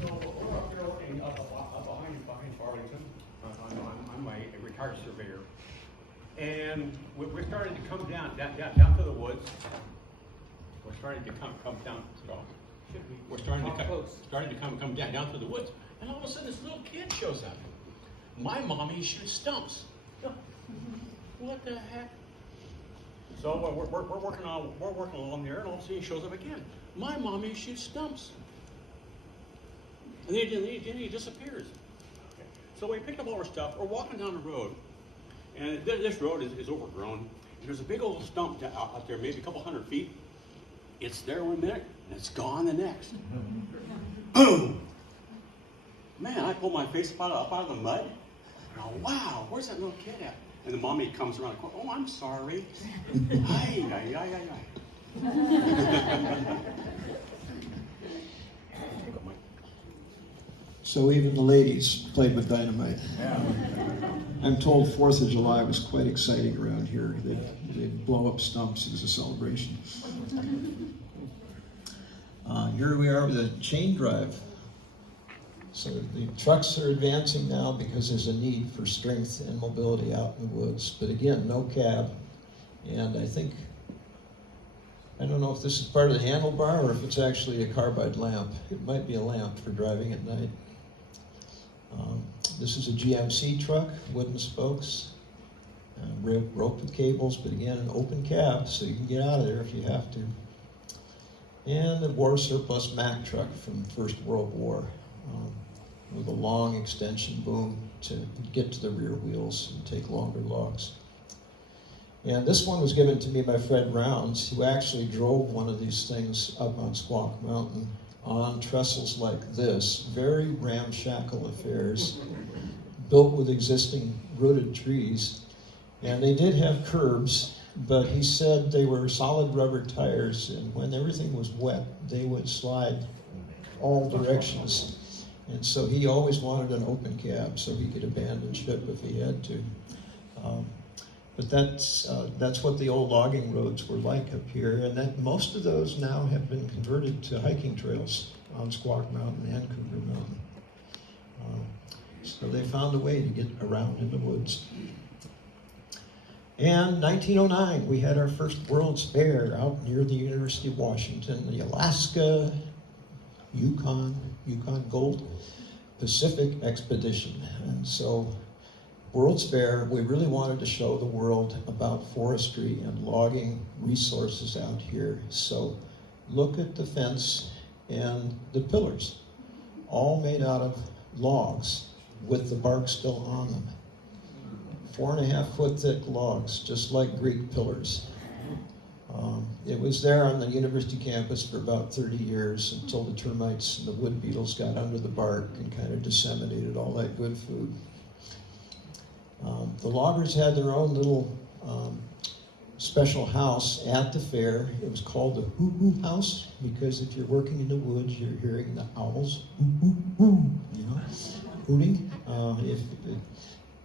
So we're up here looking up behind Arlington. I'm a retired surveyor. And we're starting to come down to the woods. We're starting to come down. We're starting to come down to the woods, and all of a sudden this little kid shows up. My mommy shoots stumps. What the heck? So we're working along there, and all of a sudden he shows up again. My mommy shoots stumps, and then he disappears. Okay. So we picked up all our stuff. We're walking down the road, and this road is overgrown. There's a big old stump out there, maybe a couple 100 feet. It's there 1 minute, and it's gone the next. Boom! Man, I pulled my face up out of the mud. And I go, wow, where's that little kid at? And the mommy comes around the corner. Oh, I'm sorry. Ay. So even the ladies played with dynamite. Yeah. I'm told 4th of July was quite exciting around here. They'd blow up stumps as a celebration. Here we are with a chain drive. So the trucks are advancing now because there's a need for strength and mobility out in the woods. But again, no cab. And I don't know if this is part of the handlebar or if it's actually a carbide lamp. It might be a lamp for driving at night. This is a GMC truck, wooden spokes, roped with cables, but again, an open cab, so you can get out of there if you have to. And the war surplus Mack truck from the First World War, with a long extension boom to get to the rear wheels and take longer logs. And this one was given to me by Fred Rounds, who actually drove one of these things up on Squawk Mountain on trestles like this, very ramshackle affairs, built with existing rooted trees. And they did have curbs, but he said they were solid rubber tires, and when everything was wet, they would slide all directions. And so he always wanted an open cab so he could abandon ship if he had to. But that's what the old logging roads were like up here, and that most of those now have been converted to hiking trails on Squawk Mountain and Cougar Mountain. So they found a way to get around in the woods. And 1909, we had our first World's Fair out near the University of Washington, the Alaska Yukon Gold Pacific Expedition. And so World's Fair, we really wanted to show the world about forestry and logging resources out here. So look at the fence and the pillars, all made out of logs with the bark still on them. 4.5 foot thick logs, just like Greek pillars. It was there on the university campus for about 30 years until the termites and the wood beetles got under the bark and kind of disseminated all that good food. The loggers had their own little special house at the fair. It was called the hoo-hoo house, because if you're working in the woods, you're hearing the owls hoo-hoo-hoo, hooting.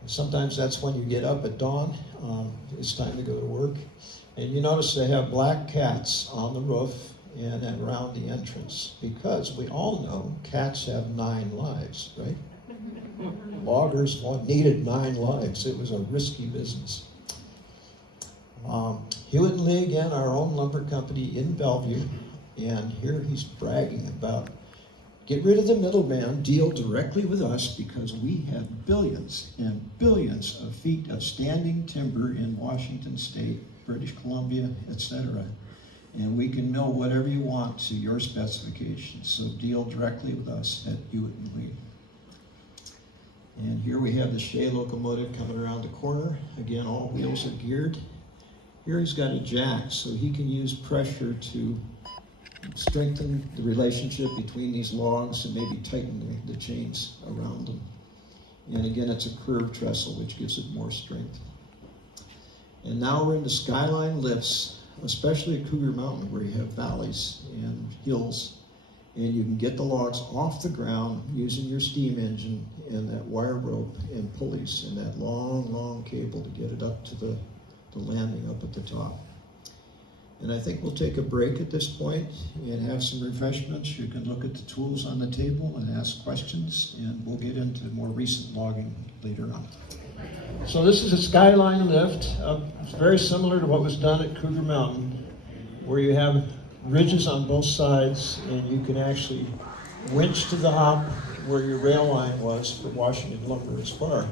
Sometimes that's when you get up at dawn. It's time to go to work. And you notice they have black cats on the roof and then around the entrance, because we all know cats have 9 lives, right? Loggers needed 9 lives. It was a risky business. Hewitt and Lee, again, our own lumber company in Bellevue, and here he's bragging about get rid of the middleman, deal directly with us, because we have billions and billions of feet of standing timber in Washington State, British Columbia, etc. And we can mill whatever you want to your specifications, so deal directly with us at Hewitt and Lee. And here we have the Shea locomotive coming around the corner. Again, all wheels are geared. Here he's got a jack, so he can use pressure to strengthen the relationship between these logs and maybe tighten the chains around them. And again, it's a curved trestle, which gives it more strength. And now we're in the skyline lifts, especially at Cougar Mountain, where you have valleys and hills, and you can get the logs off the ground using your steam engine and that wire rope and pulleys and that long, long cable to get it up to the landing up at the top. And I think we'll take a break at this point and have some refreshments. You can look at the tools on the table and ask questions, and we'll get into more recent logging later on. So this is a skyline lift. It's very similar to what was done at Cougar Mountain, where you have ridges on both sides, and you can actually winch to the top where your rail line was for Washington Lumber and Spar.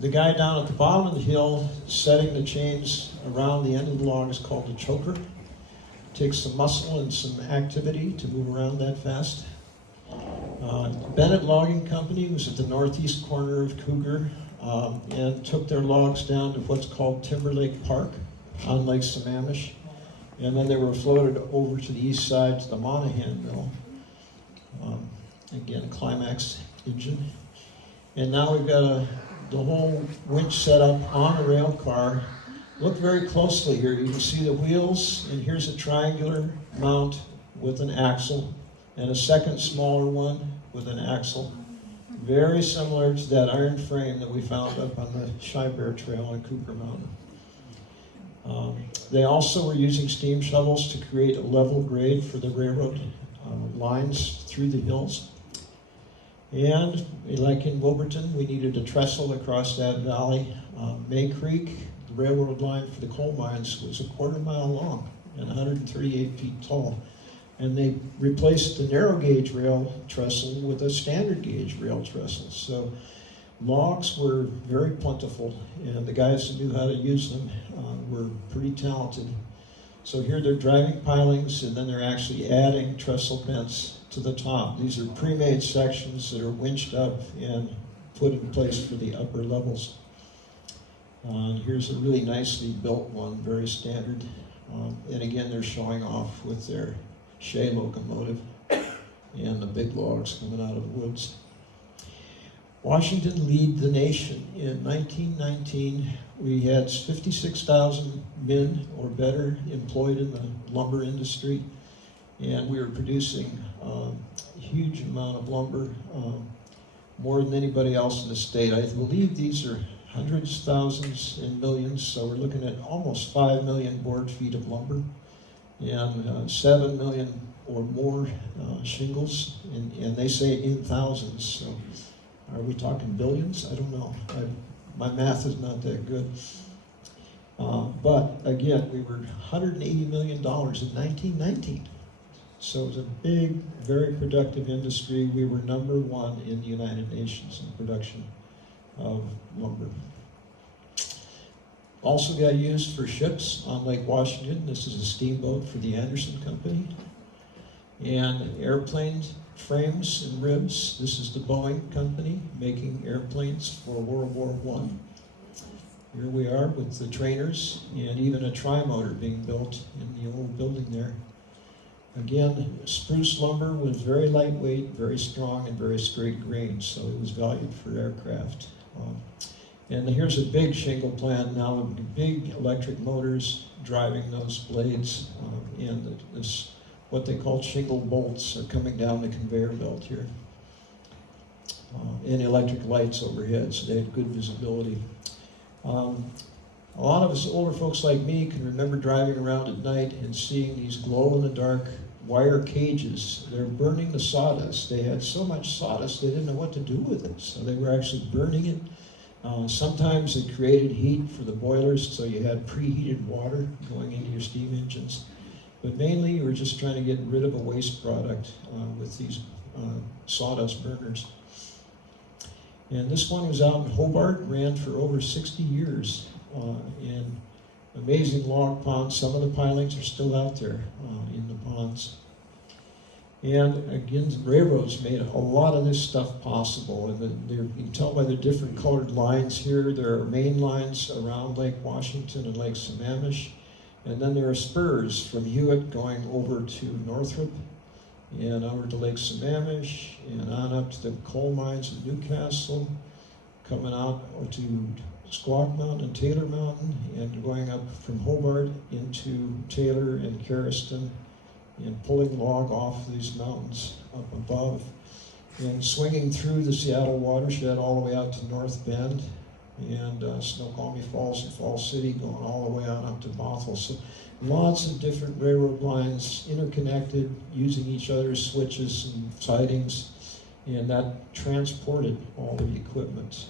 The guy down at the bottom of the hill setting the chains around the end of the log is called a choker. It takes some muscle and some activity to move around that fast. Bennett Logging Company was at the northeast corner of Cougar and took their logs down to what's called Timberlake Park on Lake Sammamish. And then they were floated over to the east side to the Monaghan Mill. Again, a Climax engine. And now we've got the whole winch set up on the rail car. Look very closely here. You can see the wheels, and here's a triangular mount with an axle, and a second smaller one with an axle. Very similar to that iron frame that we found up on the Shy Bear Trail on Cougar Mountain. They also were using steam shovels to create a level grade for the railroad lines through the hills. And like in Wilburton, we needed a trestle across that valley. May Creek, the railroad line for the coal mines, was a 1/4 mile long and 138 feet tall. And they replaced the narrow gauge rail trestle with a standard gauge rail trestle. So logs were very plentiful, and the guys who knew how to use them were pretty talented. So here they're driving pilings, and then they're actually adding trestle bents to the top. These are pre-made sections that are winched up and put in place for the upper levels. Here's a really nicely built one, very standard. And again, they're showing off with their Shea locomotive and the big logs coming out of the woods. Washington led the nation. In 1919, we had 56,000 men or better employed in the lumber industry, and we were producing a huge amount of lumber, more than anybody else in the state. I believe these are hundreds, thousands, and millions, so we're looking at almost 5 million board feet of lumber and 7 million or more shingles, and they say in thousands. So are we talking billions? I don't know. My math is not that good. But again, we were $180 million in 1919. So it was a big, very productive industry. We were #1 in the United Nations in production of lumber. Also got used for ships on Lake Washington. This is a steamboat for the Anderson Company. And airplanes, frames and ribs. This is the Boeing Company making airplanes for World War I. Here we are with the trainers and even a tri-motor being built in the old building there. Again, spruce lumber was very lightweight, very strong, and very straight grain, so it was valued for aircraft. And here's a big shingle plant now with big electric motors driving those blades, and this what they call shingle bolts are coming down the conveyor belt here. And electric lights overhead, so they had good visibility. A lot of us older folks like me can remember driving around at night and seeing these glow-in-the-dark wire cages. They're burning the sawdust. They had so much sawdust they didn't know what to do with it, so they were actually burning it. Sometimes it created heat for the boilers, so you had preheated water going into your steam engines. But mainly you were just trying to get rid of a waste product with these sawdust burners. And this one was out in Hobart, ran for over 60 years. In amazing log ponds. Some of the pilings are still out there in the ponds. And again, the railroads made a lot of this stuff possible. And you can tell by the different colored lines here. There are main lines around Lake Washington and Lake Sammamish. And then there are spurs from Hewitt going over to Northrop and over to Lake Sammamish and on up to the coal mines in Newcastle, coming out to Squaw Mountain and Taylor Mountain, and going up from Hobart into Taylor and Carriston, and pulling log off these mountains up above, and swinging through the Seattle watershed all the way out to North Bend, and Snoqualmie Falls and Falls City, going all the way on up to Bothell. So lots of different railroad lines interconnected, using each other's switches and sidings, and that transported all the equipment.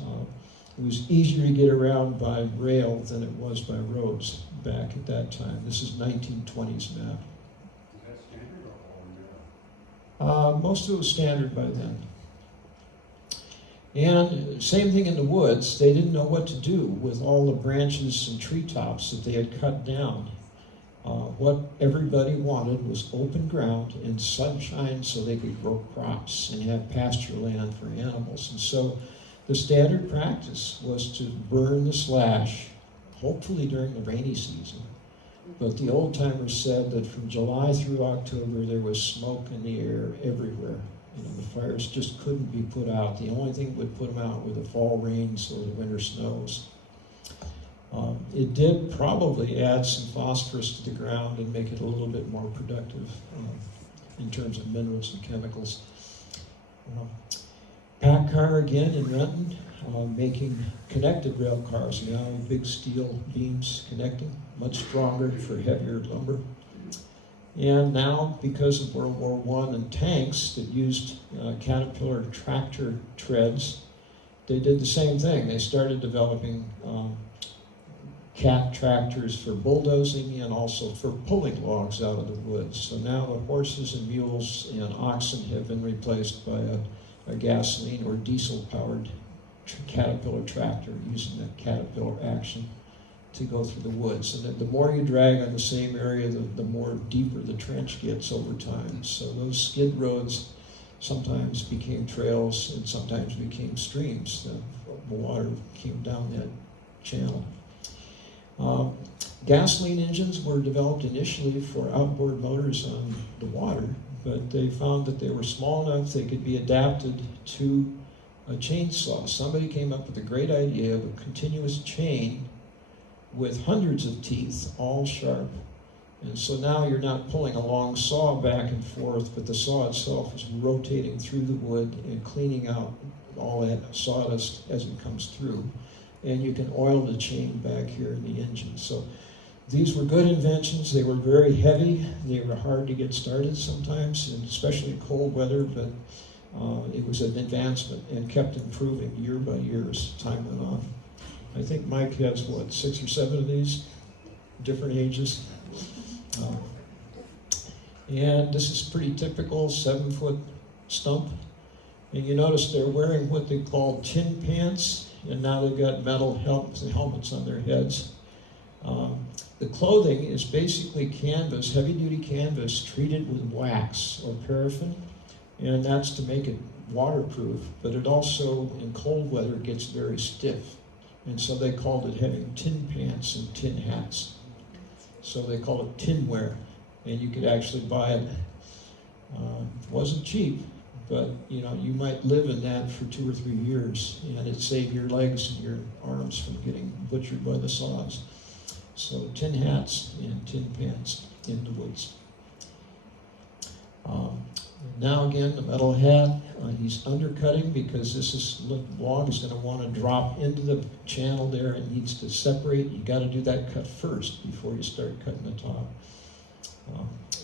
It was easier to get around by rail than it was by roads back at that time. This is 1920s map. Is that standard or all new? Most of it was standard by then. And same thing in the woods. They didn't know what to do with all the branches and treetops that they had cut down. What everybody wanted was open ground and sunshine so they could grow crops and have pasture land for animals. And so the standard practice was to burn the slash, hopefully during the rainy season. But the old timers said that from July through October there was smoke in the air everywhere. You know, the fires just couldn't be put out. The only thing that would put them out were the fall rains or the winter snows. It did probably add some phosphorus to the ground and make it a little bit more productive in terms of minerals and chemicals. PACCAR again in Renton, making connected rail cars now, big steel beams connecting, much stronger for heavier lumber. And now, because of World War I and tanks that used Caterpillar tractor treads, they did the same thing. They started developing cat tractors for bulldozing and also for pulling logs out of the woods. So now the horses and mules and oxen have been replaced by a gasoline or diesel-powered Caterpillar tractor using that Caterpillar action to go through the woods. And the more you drag on the same area, the more deeper the trench gets over time. So those skid roads sometimes became trails and sometimes became streams. The water came down that channel. Gasoline engines were developed initially for outboard motors on the water, but they found that they were small enough they could be adapted to a chainsaw. Somebody came up with a great idea of a continuous chain with hundreds of teeth, all sharp. And so now you're not pulling a long saw back and forth, but the saw itself is rotating through the wood and cleaning out all that sawdust as it comes through. And you can oil the chain back here in the engine. So these were good inventions. They were very heavy. They were hard to get started sometimes, and especially in cold weather, but it was an advancement and kept improving year by year as time went on. I think Mike has, 6 or 7 of these, different ages. And this is pretty typical, 7-foot stump. And you notice they're wearing what they call tin pants, and now they've got metal helmets on their heads. The clothing is basically canvas, heavy-duty canvas, treated with wax or paraffin, and that's to make it waterproof, but it also, in cold weather, gets very stiff. And so they called it having tin pants and tin hats. So they call it tin wear, and you could actually buy it. It wasn't cheap, but you might live in that for 2 or 3 years, and it'd save your legs and your arms from getting butchered by the saws. So tin hats and tin pants in the woods. Now again, the metal hat, he's undercutting because the log is going to want to drop into the channel there. It needs to separate. You got to do that cut first before you start cutting the top.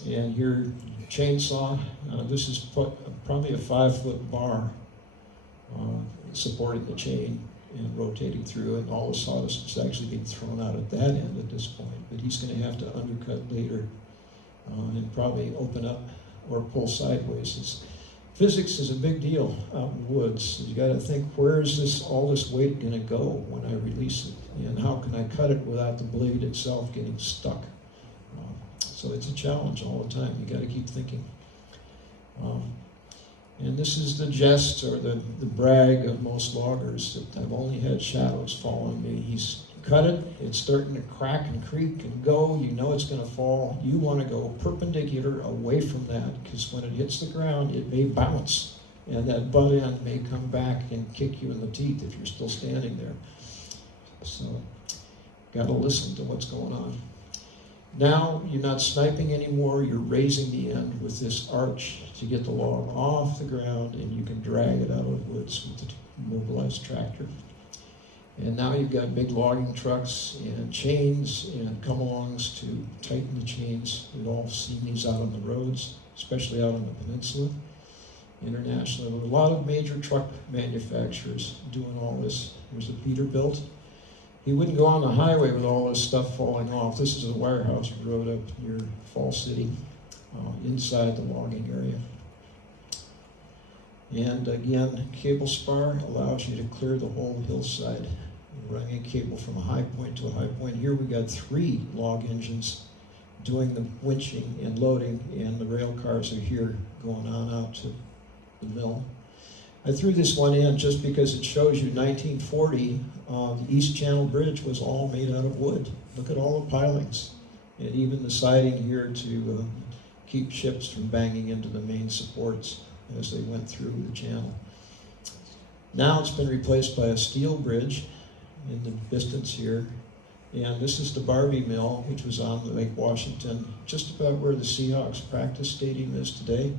And here, chainsaw. This is probably a 5-foot bar supporting the chain and rotating through, and all the sawdust is actually being thrown out at that end at this point. But he's going to have to undercut later and probably open up or pull sideways. Physics is a big deal out in the woods. You got to think, where is all this weight going to go when I release it, and how can I cut it without the blade itself getting stuck? So it's a challenge all the time. You got to keep thinking. And this is the jest or the brag of most loggers, that I've only had shadows fall on me. He's cut it, it's starting to crack and creak and go, you know it's going to fall. You want to go perpendicular away from that, because when it hits the ground, it may bounce, and that butt end may come back and kick you in the teeth if you're still standing there. So, got to listen to what's going on. Now, you're not sniping anymore, you're raising the end with this arch to get the log off the ground, and you can drag it out of the woods with the mobilized tractor. And now you've got big logging trucks and chains and come-alongs to tighten the chains. We've all seen these out on the roads, especially out on the peninsula. Internationally, there are a lot of major truck manufacturers doing all this. There's a Peterbilt. He wouldn't go on the highway with all this stuff falling off. This is a Weyerhaeuser road up near Fall City, inside the logging area. And again, cable spar allows you to clear the whole hillside. You're running a cable from a high point to a high point. Here we got 3 log engines doing the winching and loading, and the rail cars are here going on out to the mill. I threw this one in just because it shows you 1940, the East Channel Bridge was all made out of wood. Look at all the pilings, and even the siding here to keep ships from banging into the main supports as they went through the channel. Now it's been replaced by a steel bridge in the distance here, and this is the Barbie Mill, which was on Lake Washington, just about where the Seahawks practice stadium is today.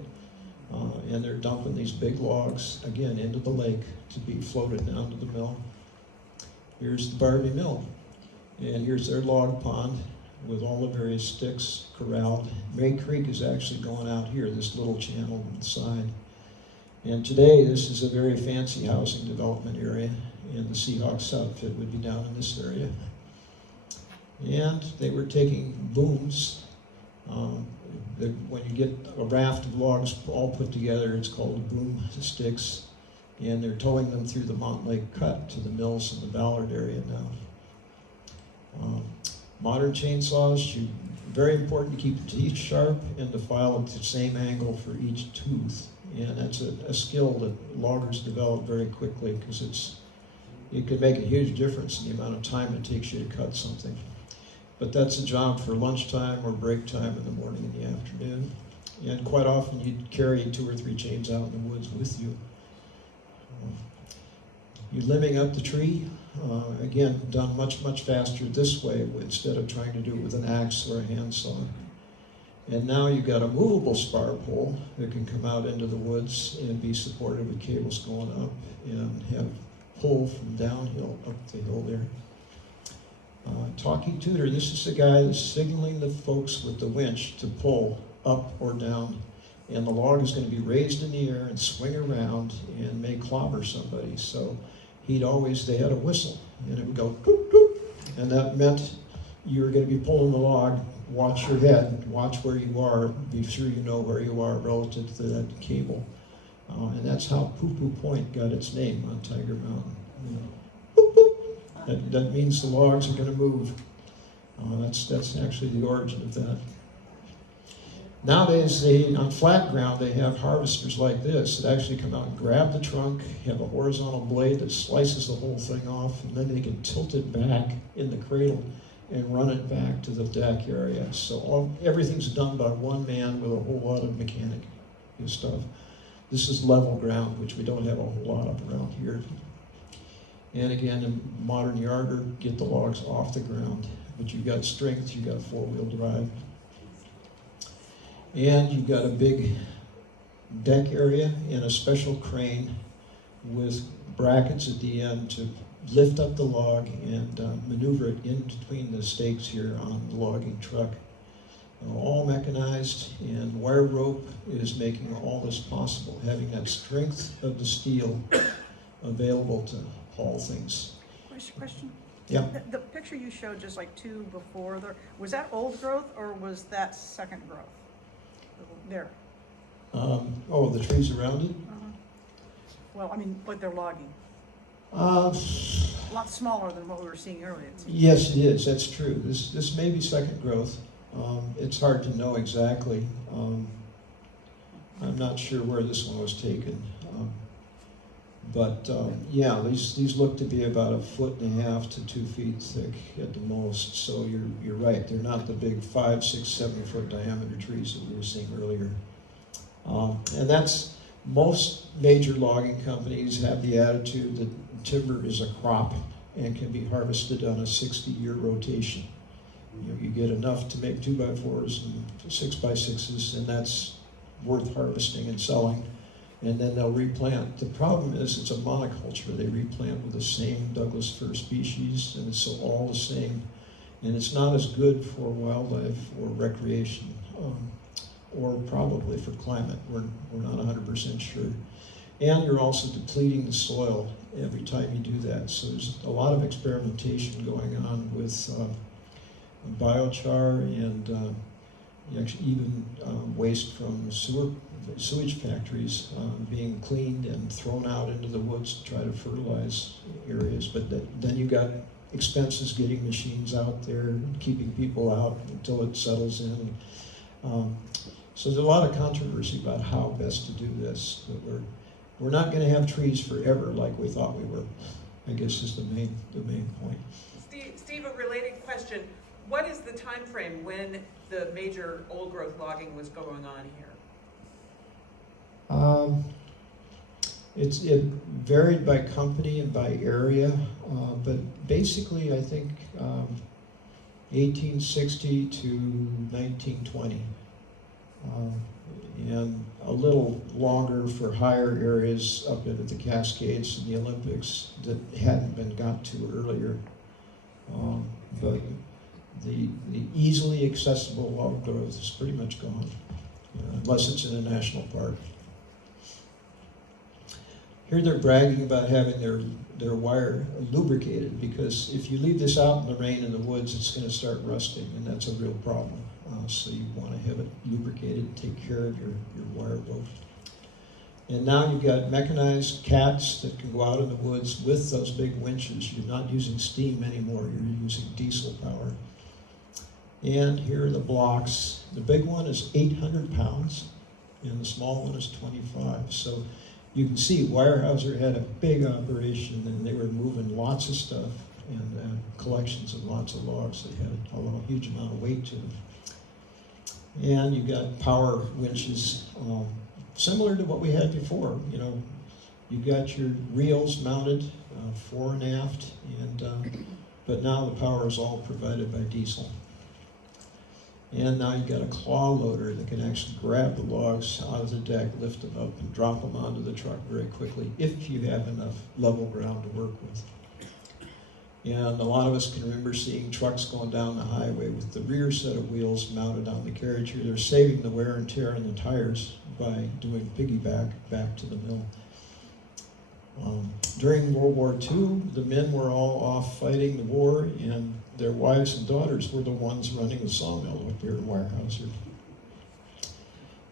And they're dumping these big logs, again, into the lake to be floated down to the mill. Here's the Barbie Mill, and here's their log pond with all the various sticks corralled. May Creek is actually going out here, this little channel on the side. And today, this is a very fancy housing development area, and the Seahawks outfit would be down in this area. And they were taking booms. When you get a raft of logs all put together, it's called a boom sticks, and they're towing them through the Mountain Lake Cut to the mills in the Ballard area now. Modern chainsaws, very important to keep the teeth sharp and to file at the same angle for each tooth. And that's a skill that loggers develop very quickly, because it can make a huge difference in the amount of time it takes you to cut something. But that's a job for lunchtime or break time in the morning and the afternoon. And quite often you'd carry 2 or 3 chains out in the woods with you. You're limbing up the tree, again, done much, much faster this way instead of trying to do it with an axe or a handsaw. And now you've got a movable spar pole that can come out into the woods and be supported with cables going up and have pull from downhill up the hill there. Talking tutor, this is the guy that's signaling the folks with the winch to pull up or down. And the log is going to be raised in the air and swing around and may clobber somebody. So they had a whistle, and it would go toot, toot, and that meant you were going to be pulling the log. Watch your head, watch where you are, be sure you know where you are relative to that cable. And that's how Poo Poo Point got its name on Tiger Mountain. Boop, boop. That means the logs are going to move. That's actually the origin of that. Nowadays, on flat ground, they have harvesters like this that actually come out and grab the trunk, have a horizontal blade that slices the whole thing off, and then they can tilt it back in the cradle and run it back to the deck area. So everything's done by one man with a whole lot of mechanic and stuff. This is level ground, which we don't have a whole lot of around here. And again, a modern yarder, get the logs off the ground. But you've got strength, you've got four-wheel drive. And you've got a big deck area and a special crane with brackets at the end to lift up the log and maneuver it in between the stakes here on the logging truck. All mechanized, and wire rope is making all this possible, having that strength of the steel available to haul things. Question? Yeah. The picture you showed just like two before, was that old growth or was that second growth? There. Oh, the trees around it? Well, I mean, but they're logging. Uh, A lot smaller than what we were seeing earlier. It seems. yes, it is. That's true. This may be second growth. It's hard to know exactly. I'm not sure where this one was taken. Yeah, these look to be about 1.5 to 2 feet thick at the most. So you're right. They're not the big 5, 6, 7 foot diameter trees that we were seeing earlier. And that's, most major logging companies have the attitude that timber is a crop and can be harvested on a 60-year rotation. You get enough to make 2x4s and 6x6s, and that's worth harvesting and selling. And then they'll replant. The problem is it's a monoculture. They replant with the same Douglas fir species, and it's all the same. And it's not as good for wildlife or recreation, or probably for climate. We're not 100% sure. And you're also depleting the soil every time you do that. So there's a lot of experimentation going on with biochar and actually even waste from sewage factories being cleaned and thrown out into the woods to try to fertilize areas. But then you got expenses getting machines out there and keeping people out until it settles in. So there's a lot of controversy about how best to do this. But we're not going to have trees forever like we thought we were, I guess, is the main point. Steve, a related question. What is the time frame when the major old growth logging was going on here? It varied by company and by area, but basically I think 1860 to 1920. And a little longer for higher areas up into the Cascades and the Olympics that hadn't been got to earlier. But the easily accessible log growth is pretty much gone, unless it's in a national park. Here they're bragging about having their wire lubricated, because if you leave this out in the rain in the woods, it's going to start rusting, and that's a real problem. So you want to have it lubricated and take care of your wire rope. And now you've got mechanized cats that can go out in the woods with those big winches. You're not using steam anymore, you're using diesel power. And here are the blocks. The big one is 800 pounds, and the small one is 25. So you can see Weyerhaeuser had a big operation, and they were moving lots of stuff and collections of lots of logs. They had a huge amount of weight to them. And you've got power winches, similar to what we had before. You've got your reels mounted fore and aft, but now the power is all provided by diesel. And now you've got a claw loader that can actually grab the logs out of the deck, lift them up, and drop them onto the truck very quickly if you have enough level ground to work with. And a lot of us can remember seeing trucks going down the highway with the rear set of wheels mounted on the carriage here. They're saving the wear and tear on the tires by doing piggyback back to the mill. During World War II, the men were all off fighting the war, and their wives and daughters were the ones running the sawmill up here in Weyerhaeuser.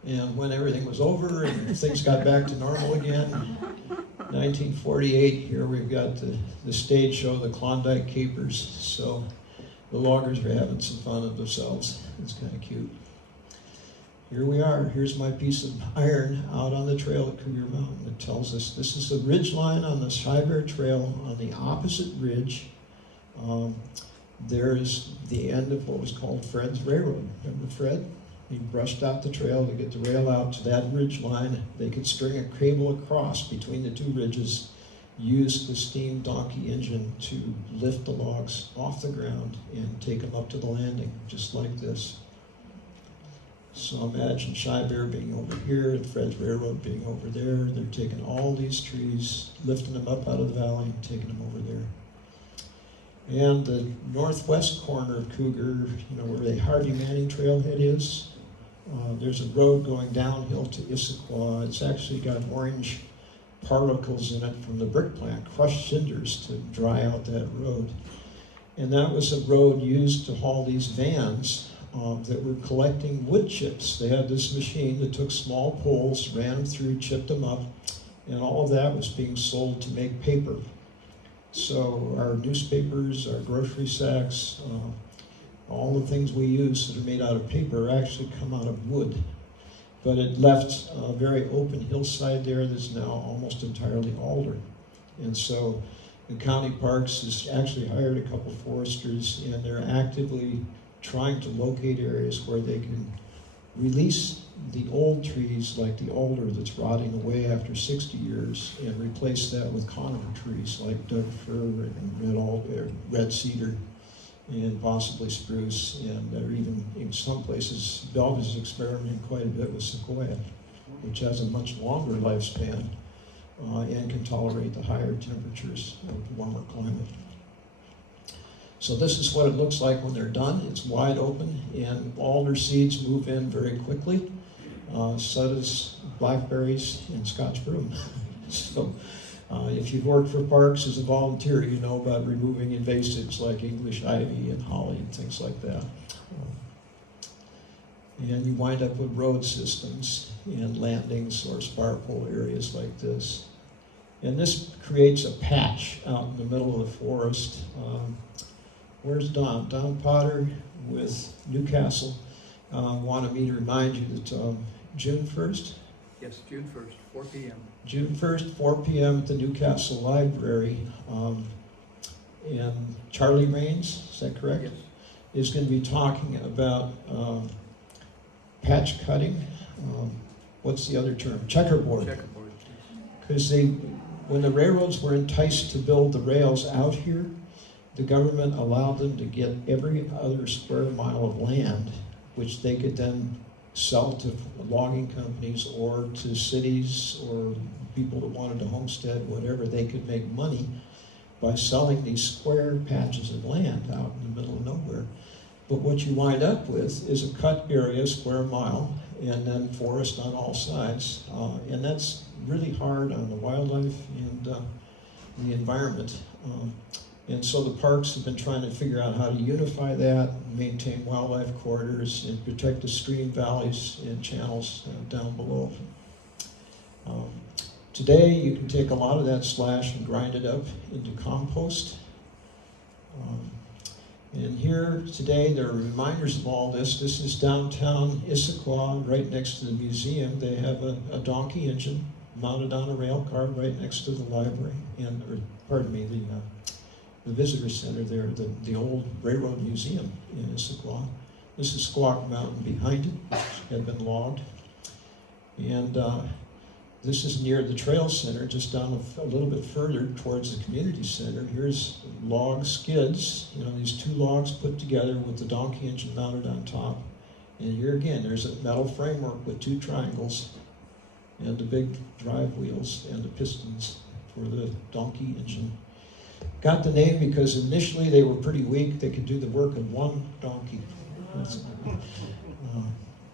And when everything was over and things got back to normal again, 1948, here we've got the stage show, the Klondike Capers. So the loggers are having some fun of themselves. It's kind of cute. Here we are. Here's my piece of iron out on the trail at Cougar Mountain. It tells us this is the ridge line on the High Bear Trail. On the opposite ridge, there's the end of what was called Fred's Railroad. Remember Fred? He brushed out the trail to get the rail out to that ridge line. They could string a cable across between the two ridges, use the steam donkey engine to lift the logs off the ground and take them up to the landing, just like this. So imagine Shy Bear being over here and Fred's Railroad being over there. They're taking all these trees, lifting them up out of the valley and taking them over there. And the northwest corner of Cougar, where the Harvey Manning Trailhead is, there's a road going downhill to Issaquah. It's actually got orange particles in it from the brick plant, crushed cinders to dry out that road. And that was a road used to haul these vans that were collecting wood chips. They had this machine that took small poles, ran them through, chipped them up, and all of that was being sold to make paper. So our newspapers, our grocery sacks, all the things we use that are made out of paper actually come out of wood. But it left a very open hillside there that's now almost entirely alder. And so the county parks has actually hired a couple foresters, and they're actively trying to locate areas where they can release the old trees like the alder that's rotting away after 60 years and replace that with conifer trees like Doug fir and red cedar and possibly spruce, and or even in some places, Belleville's experimenting quite a bit with sequoia, which has a much longer lifespan and can tolerate the higher temperatures of the warmer climate. So this is what it looks like when they're done. It's wide open, and alder seeds move in very quickly. So does blackberries and Scotch broom. So if you've worked for parks as a volunteer, you know about removing invasives like English ivy and holly and things like that. And you wind up with road systems and landings or spar pole areas like this. And this creates a patch out in the middle of the forest. Where's Don? Don Potter with Newcastle wanted me to remind you that June 1st? Yes, June 1st, 4 p.m. June 1st, 4 p.m. at the Newcastle Library. And Charlie Raines, is that correct? Yes. Is going to be talking about patch cutting. What's the other term? Checkerboard. Checkerboard. Because when the railroads were enticed to build the rails out here, the government allowed them to get every other square mile of land, which they could then sell to logging companies or to cities or people that wanted to homestead, whatever. They could make money by selling these square patches of land out in the middle of nowhere. But what you wind up with is a cut area, square mile, and then forest on all sides. And that's really hard on the wildlife and the environment. And so the parks have been trying to figure out how to unify that, maintain wildlife corridors, and protect the stream valleys and channels down below. Today, you can take a lot of that slash and grind it up into compost. And here today, there are reminders of all this. This is downtown Issaquah, right next to the museum. They have a donkey engine mounted on a rail car right next to the library, the visitor center there, the old railroad museum in Issaquah. This is Squawk Mountain behind it, which had been logged. And this is near the trail center, just down a little bit further towards the community center. Here's log skids, these two logs put together with the donkey engine mounted on top. And here again, there's a metal framework with two triangles and the big drive wheels and the pistons for the donkey engine. Got the name because initially they were pretty weak. They could do the work of one donkey.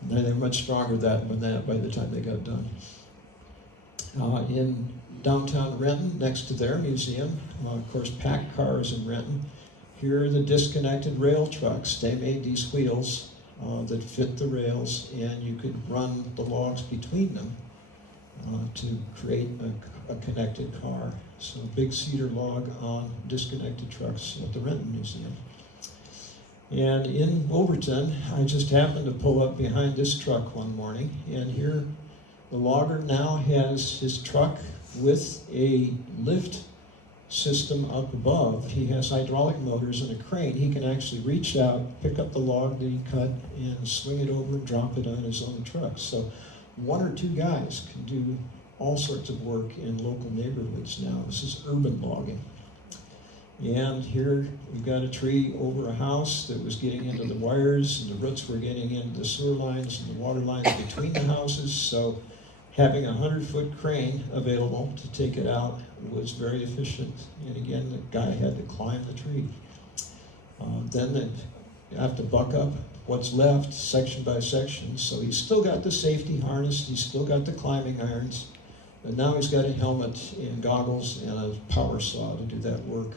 They're much stronger than that by the time they got done. In downtown Renton, next to their museum, of course, pack cars in Renton. Here are the disconnected rail trucks. They made these wheels that fit the rails, and you could run the logs between them to create a connected car. So a big cedar log on disconnected trucks at the Renton Museum. And in Overton, I just happened to pull up behind this truck one morning, and here the logger now has his truck with a lift system up above. He has hydraulic motors and a crane. He can actually reach out, pick up the log that he cut, and swing it over and drop it on his own truck. So one or two guys can do all sorts of work in local neighborhoods now. This is urban logging. And here we've got a tree over a house that was getting into the wires, and the roots were getting into the sewer lines and the water lines between the houses. So having a 100-foot crane available to take it out was very efficient. And again, the guy had to climb the tree. Then you have to buck up what's left section by section. So he's still got the safety harness, he's still got the climbing irons, but now he's got a helmet and goggles and a power saw to do that work.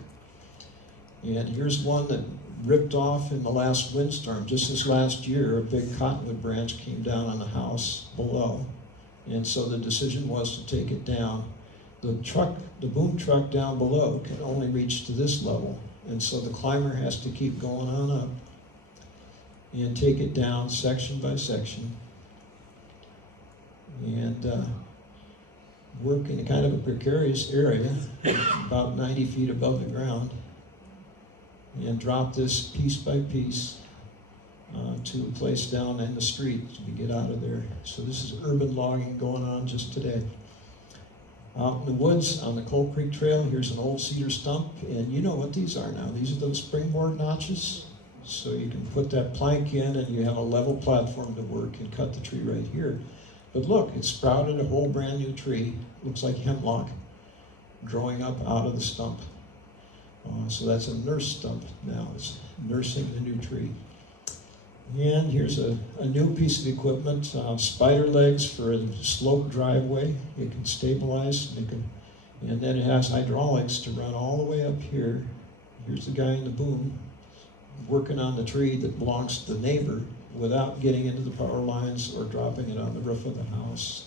And here's one that ripped off in the last windstorm. Just this last year, a big cottonwood branch came down on the house below. And so the decision was to take it down. The boom truck down below can only reach to this level. And so the climber has to keep going on up and take it down section by section. And work in a kind of a precarious area, about 90 feet above the ground, and drop this piece by piece to a place down in the street to get out of there. So this is urban logging going on just today. Out in the woods on the Coal Creek Trail, here's an old cedar stump, and you know what these are now. These are those springboard notches. So you can put that plank in and you have a level platform to work and cut the tree right here. But look, it sprouted a whole brand new tree. Looks like hemlock growing up out of the stump. So that's a nurse stump now. It's nursing the new tree. And here's a new piece of equipment, spider legs for a sloped driveway. It can stabilize, and then it has hydraulics to run all the way up here. Here's the guy in the boom working on the tree that belongs to the neighbor without getting into the power lines or dropping it on the roof of the house.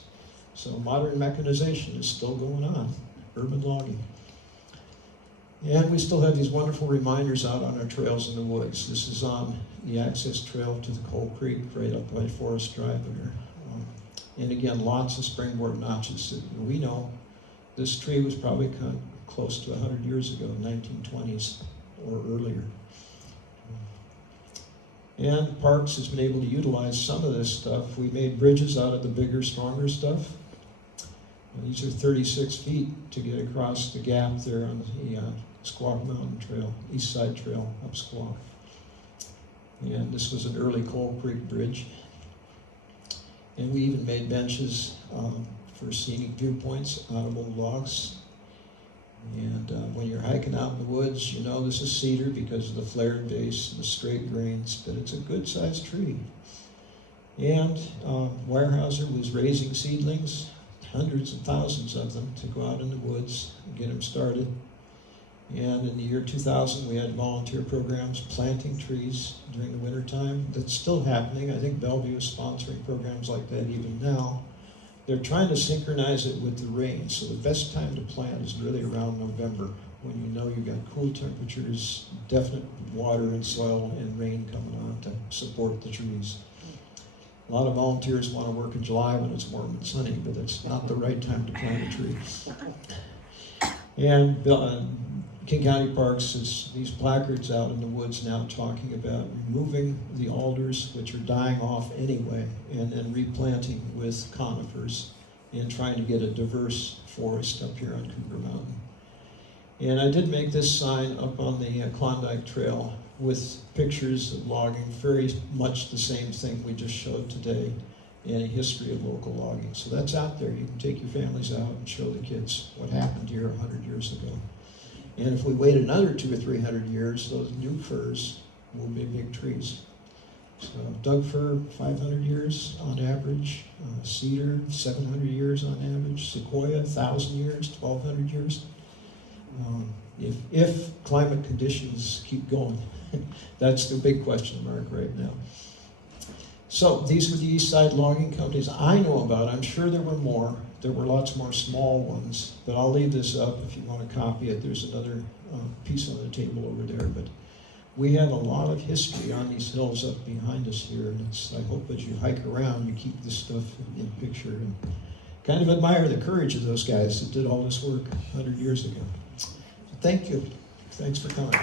So modern mechanization is still going on, urban logging. And we still have these wonderful reminders out on our trails in the woods. This is on the access trail to the Coal Creek, right up by Forest Drive there. And again, lots of springboard notches. We know this tree was probably close to 100 years ago, 1920s or earlier. And Parks has been able to utilize some of this stuff. We made bridges out of the bigger, stronger stuff. And these are 36 feet to get across the gap there on the Squaw Mountain Trail, Eastside Trail up Squaw. And this was an early Coal Creek bridge. And we even made benches for scenic viewpoints out of old logs. And when you're hiking out in the woods, you know this is cedar because of the flared base and the straight grains, but it's a good-sized tree. And Weyerhaeuser was raising seedlings, hundreds and thousands of them, to go out in the woods and get them started. And in the year 2000, we had volunteer programs planting trees during the winter time. That's still happening. I think Bellevue is sponsoring programs like that even now. They're trying to synchronize it with the rain. So the best time to plant is really around November, when you know you've got cool temperatures, definite water and soil and rain coming on to support the trees. A lot of volunteers want to work in July when it's warm and sunny, but that's not the right time to plant a tree. And King County Parks has these placards out in the woods now talking about removing the alders, which are dying off anyway, and then replanting with conifers and trying to get a diverse forest up here on Cougar Mountain. And I did make this sign up on the Klondike Trail with pictures of logging, very much the same thing we just showed today, and a history of local logging. So that's out there. You can take your families out and show the kids what happened here 100 years ago. And if we wait another 200 or 300 years, those new firs will be big trees. So Doug fir, 500 years on average. Cedar, 700 years on average. Sequoia, 1,000 years, 1,200 years. If climate conditions keep going, that's the big question mark right now. So these were the Eastside Logging companies I know about. I'm sure there were more. There were lots more small ones, but I'll leave this up if you want to copy it. There's another piece on the table over there. But we have a lot of history on these hills up behind us here, and I hope as you hike around, you keep this stuff in picture and kind of admire the courage of those guys that did all this work 100 years ago. So thank you. Thanks for coming.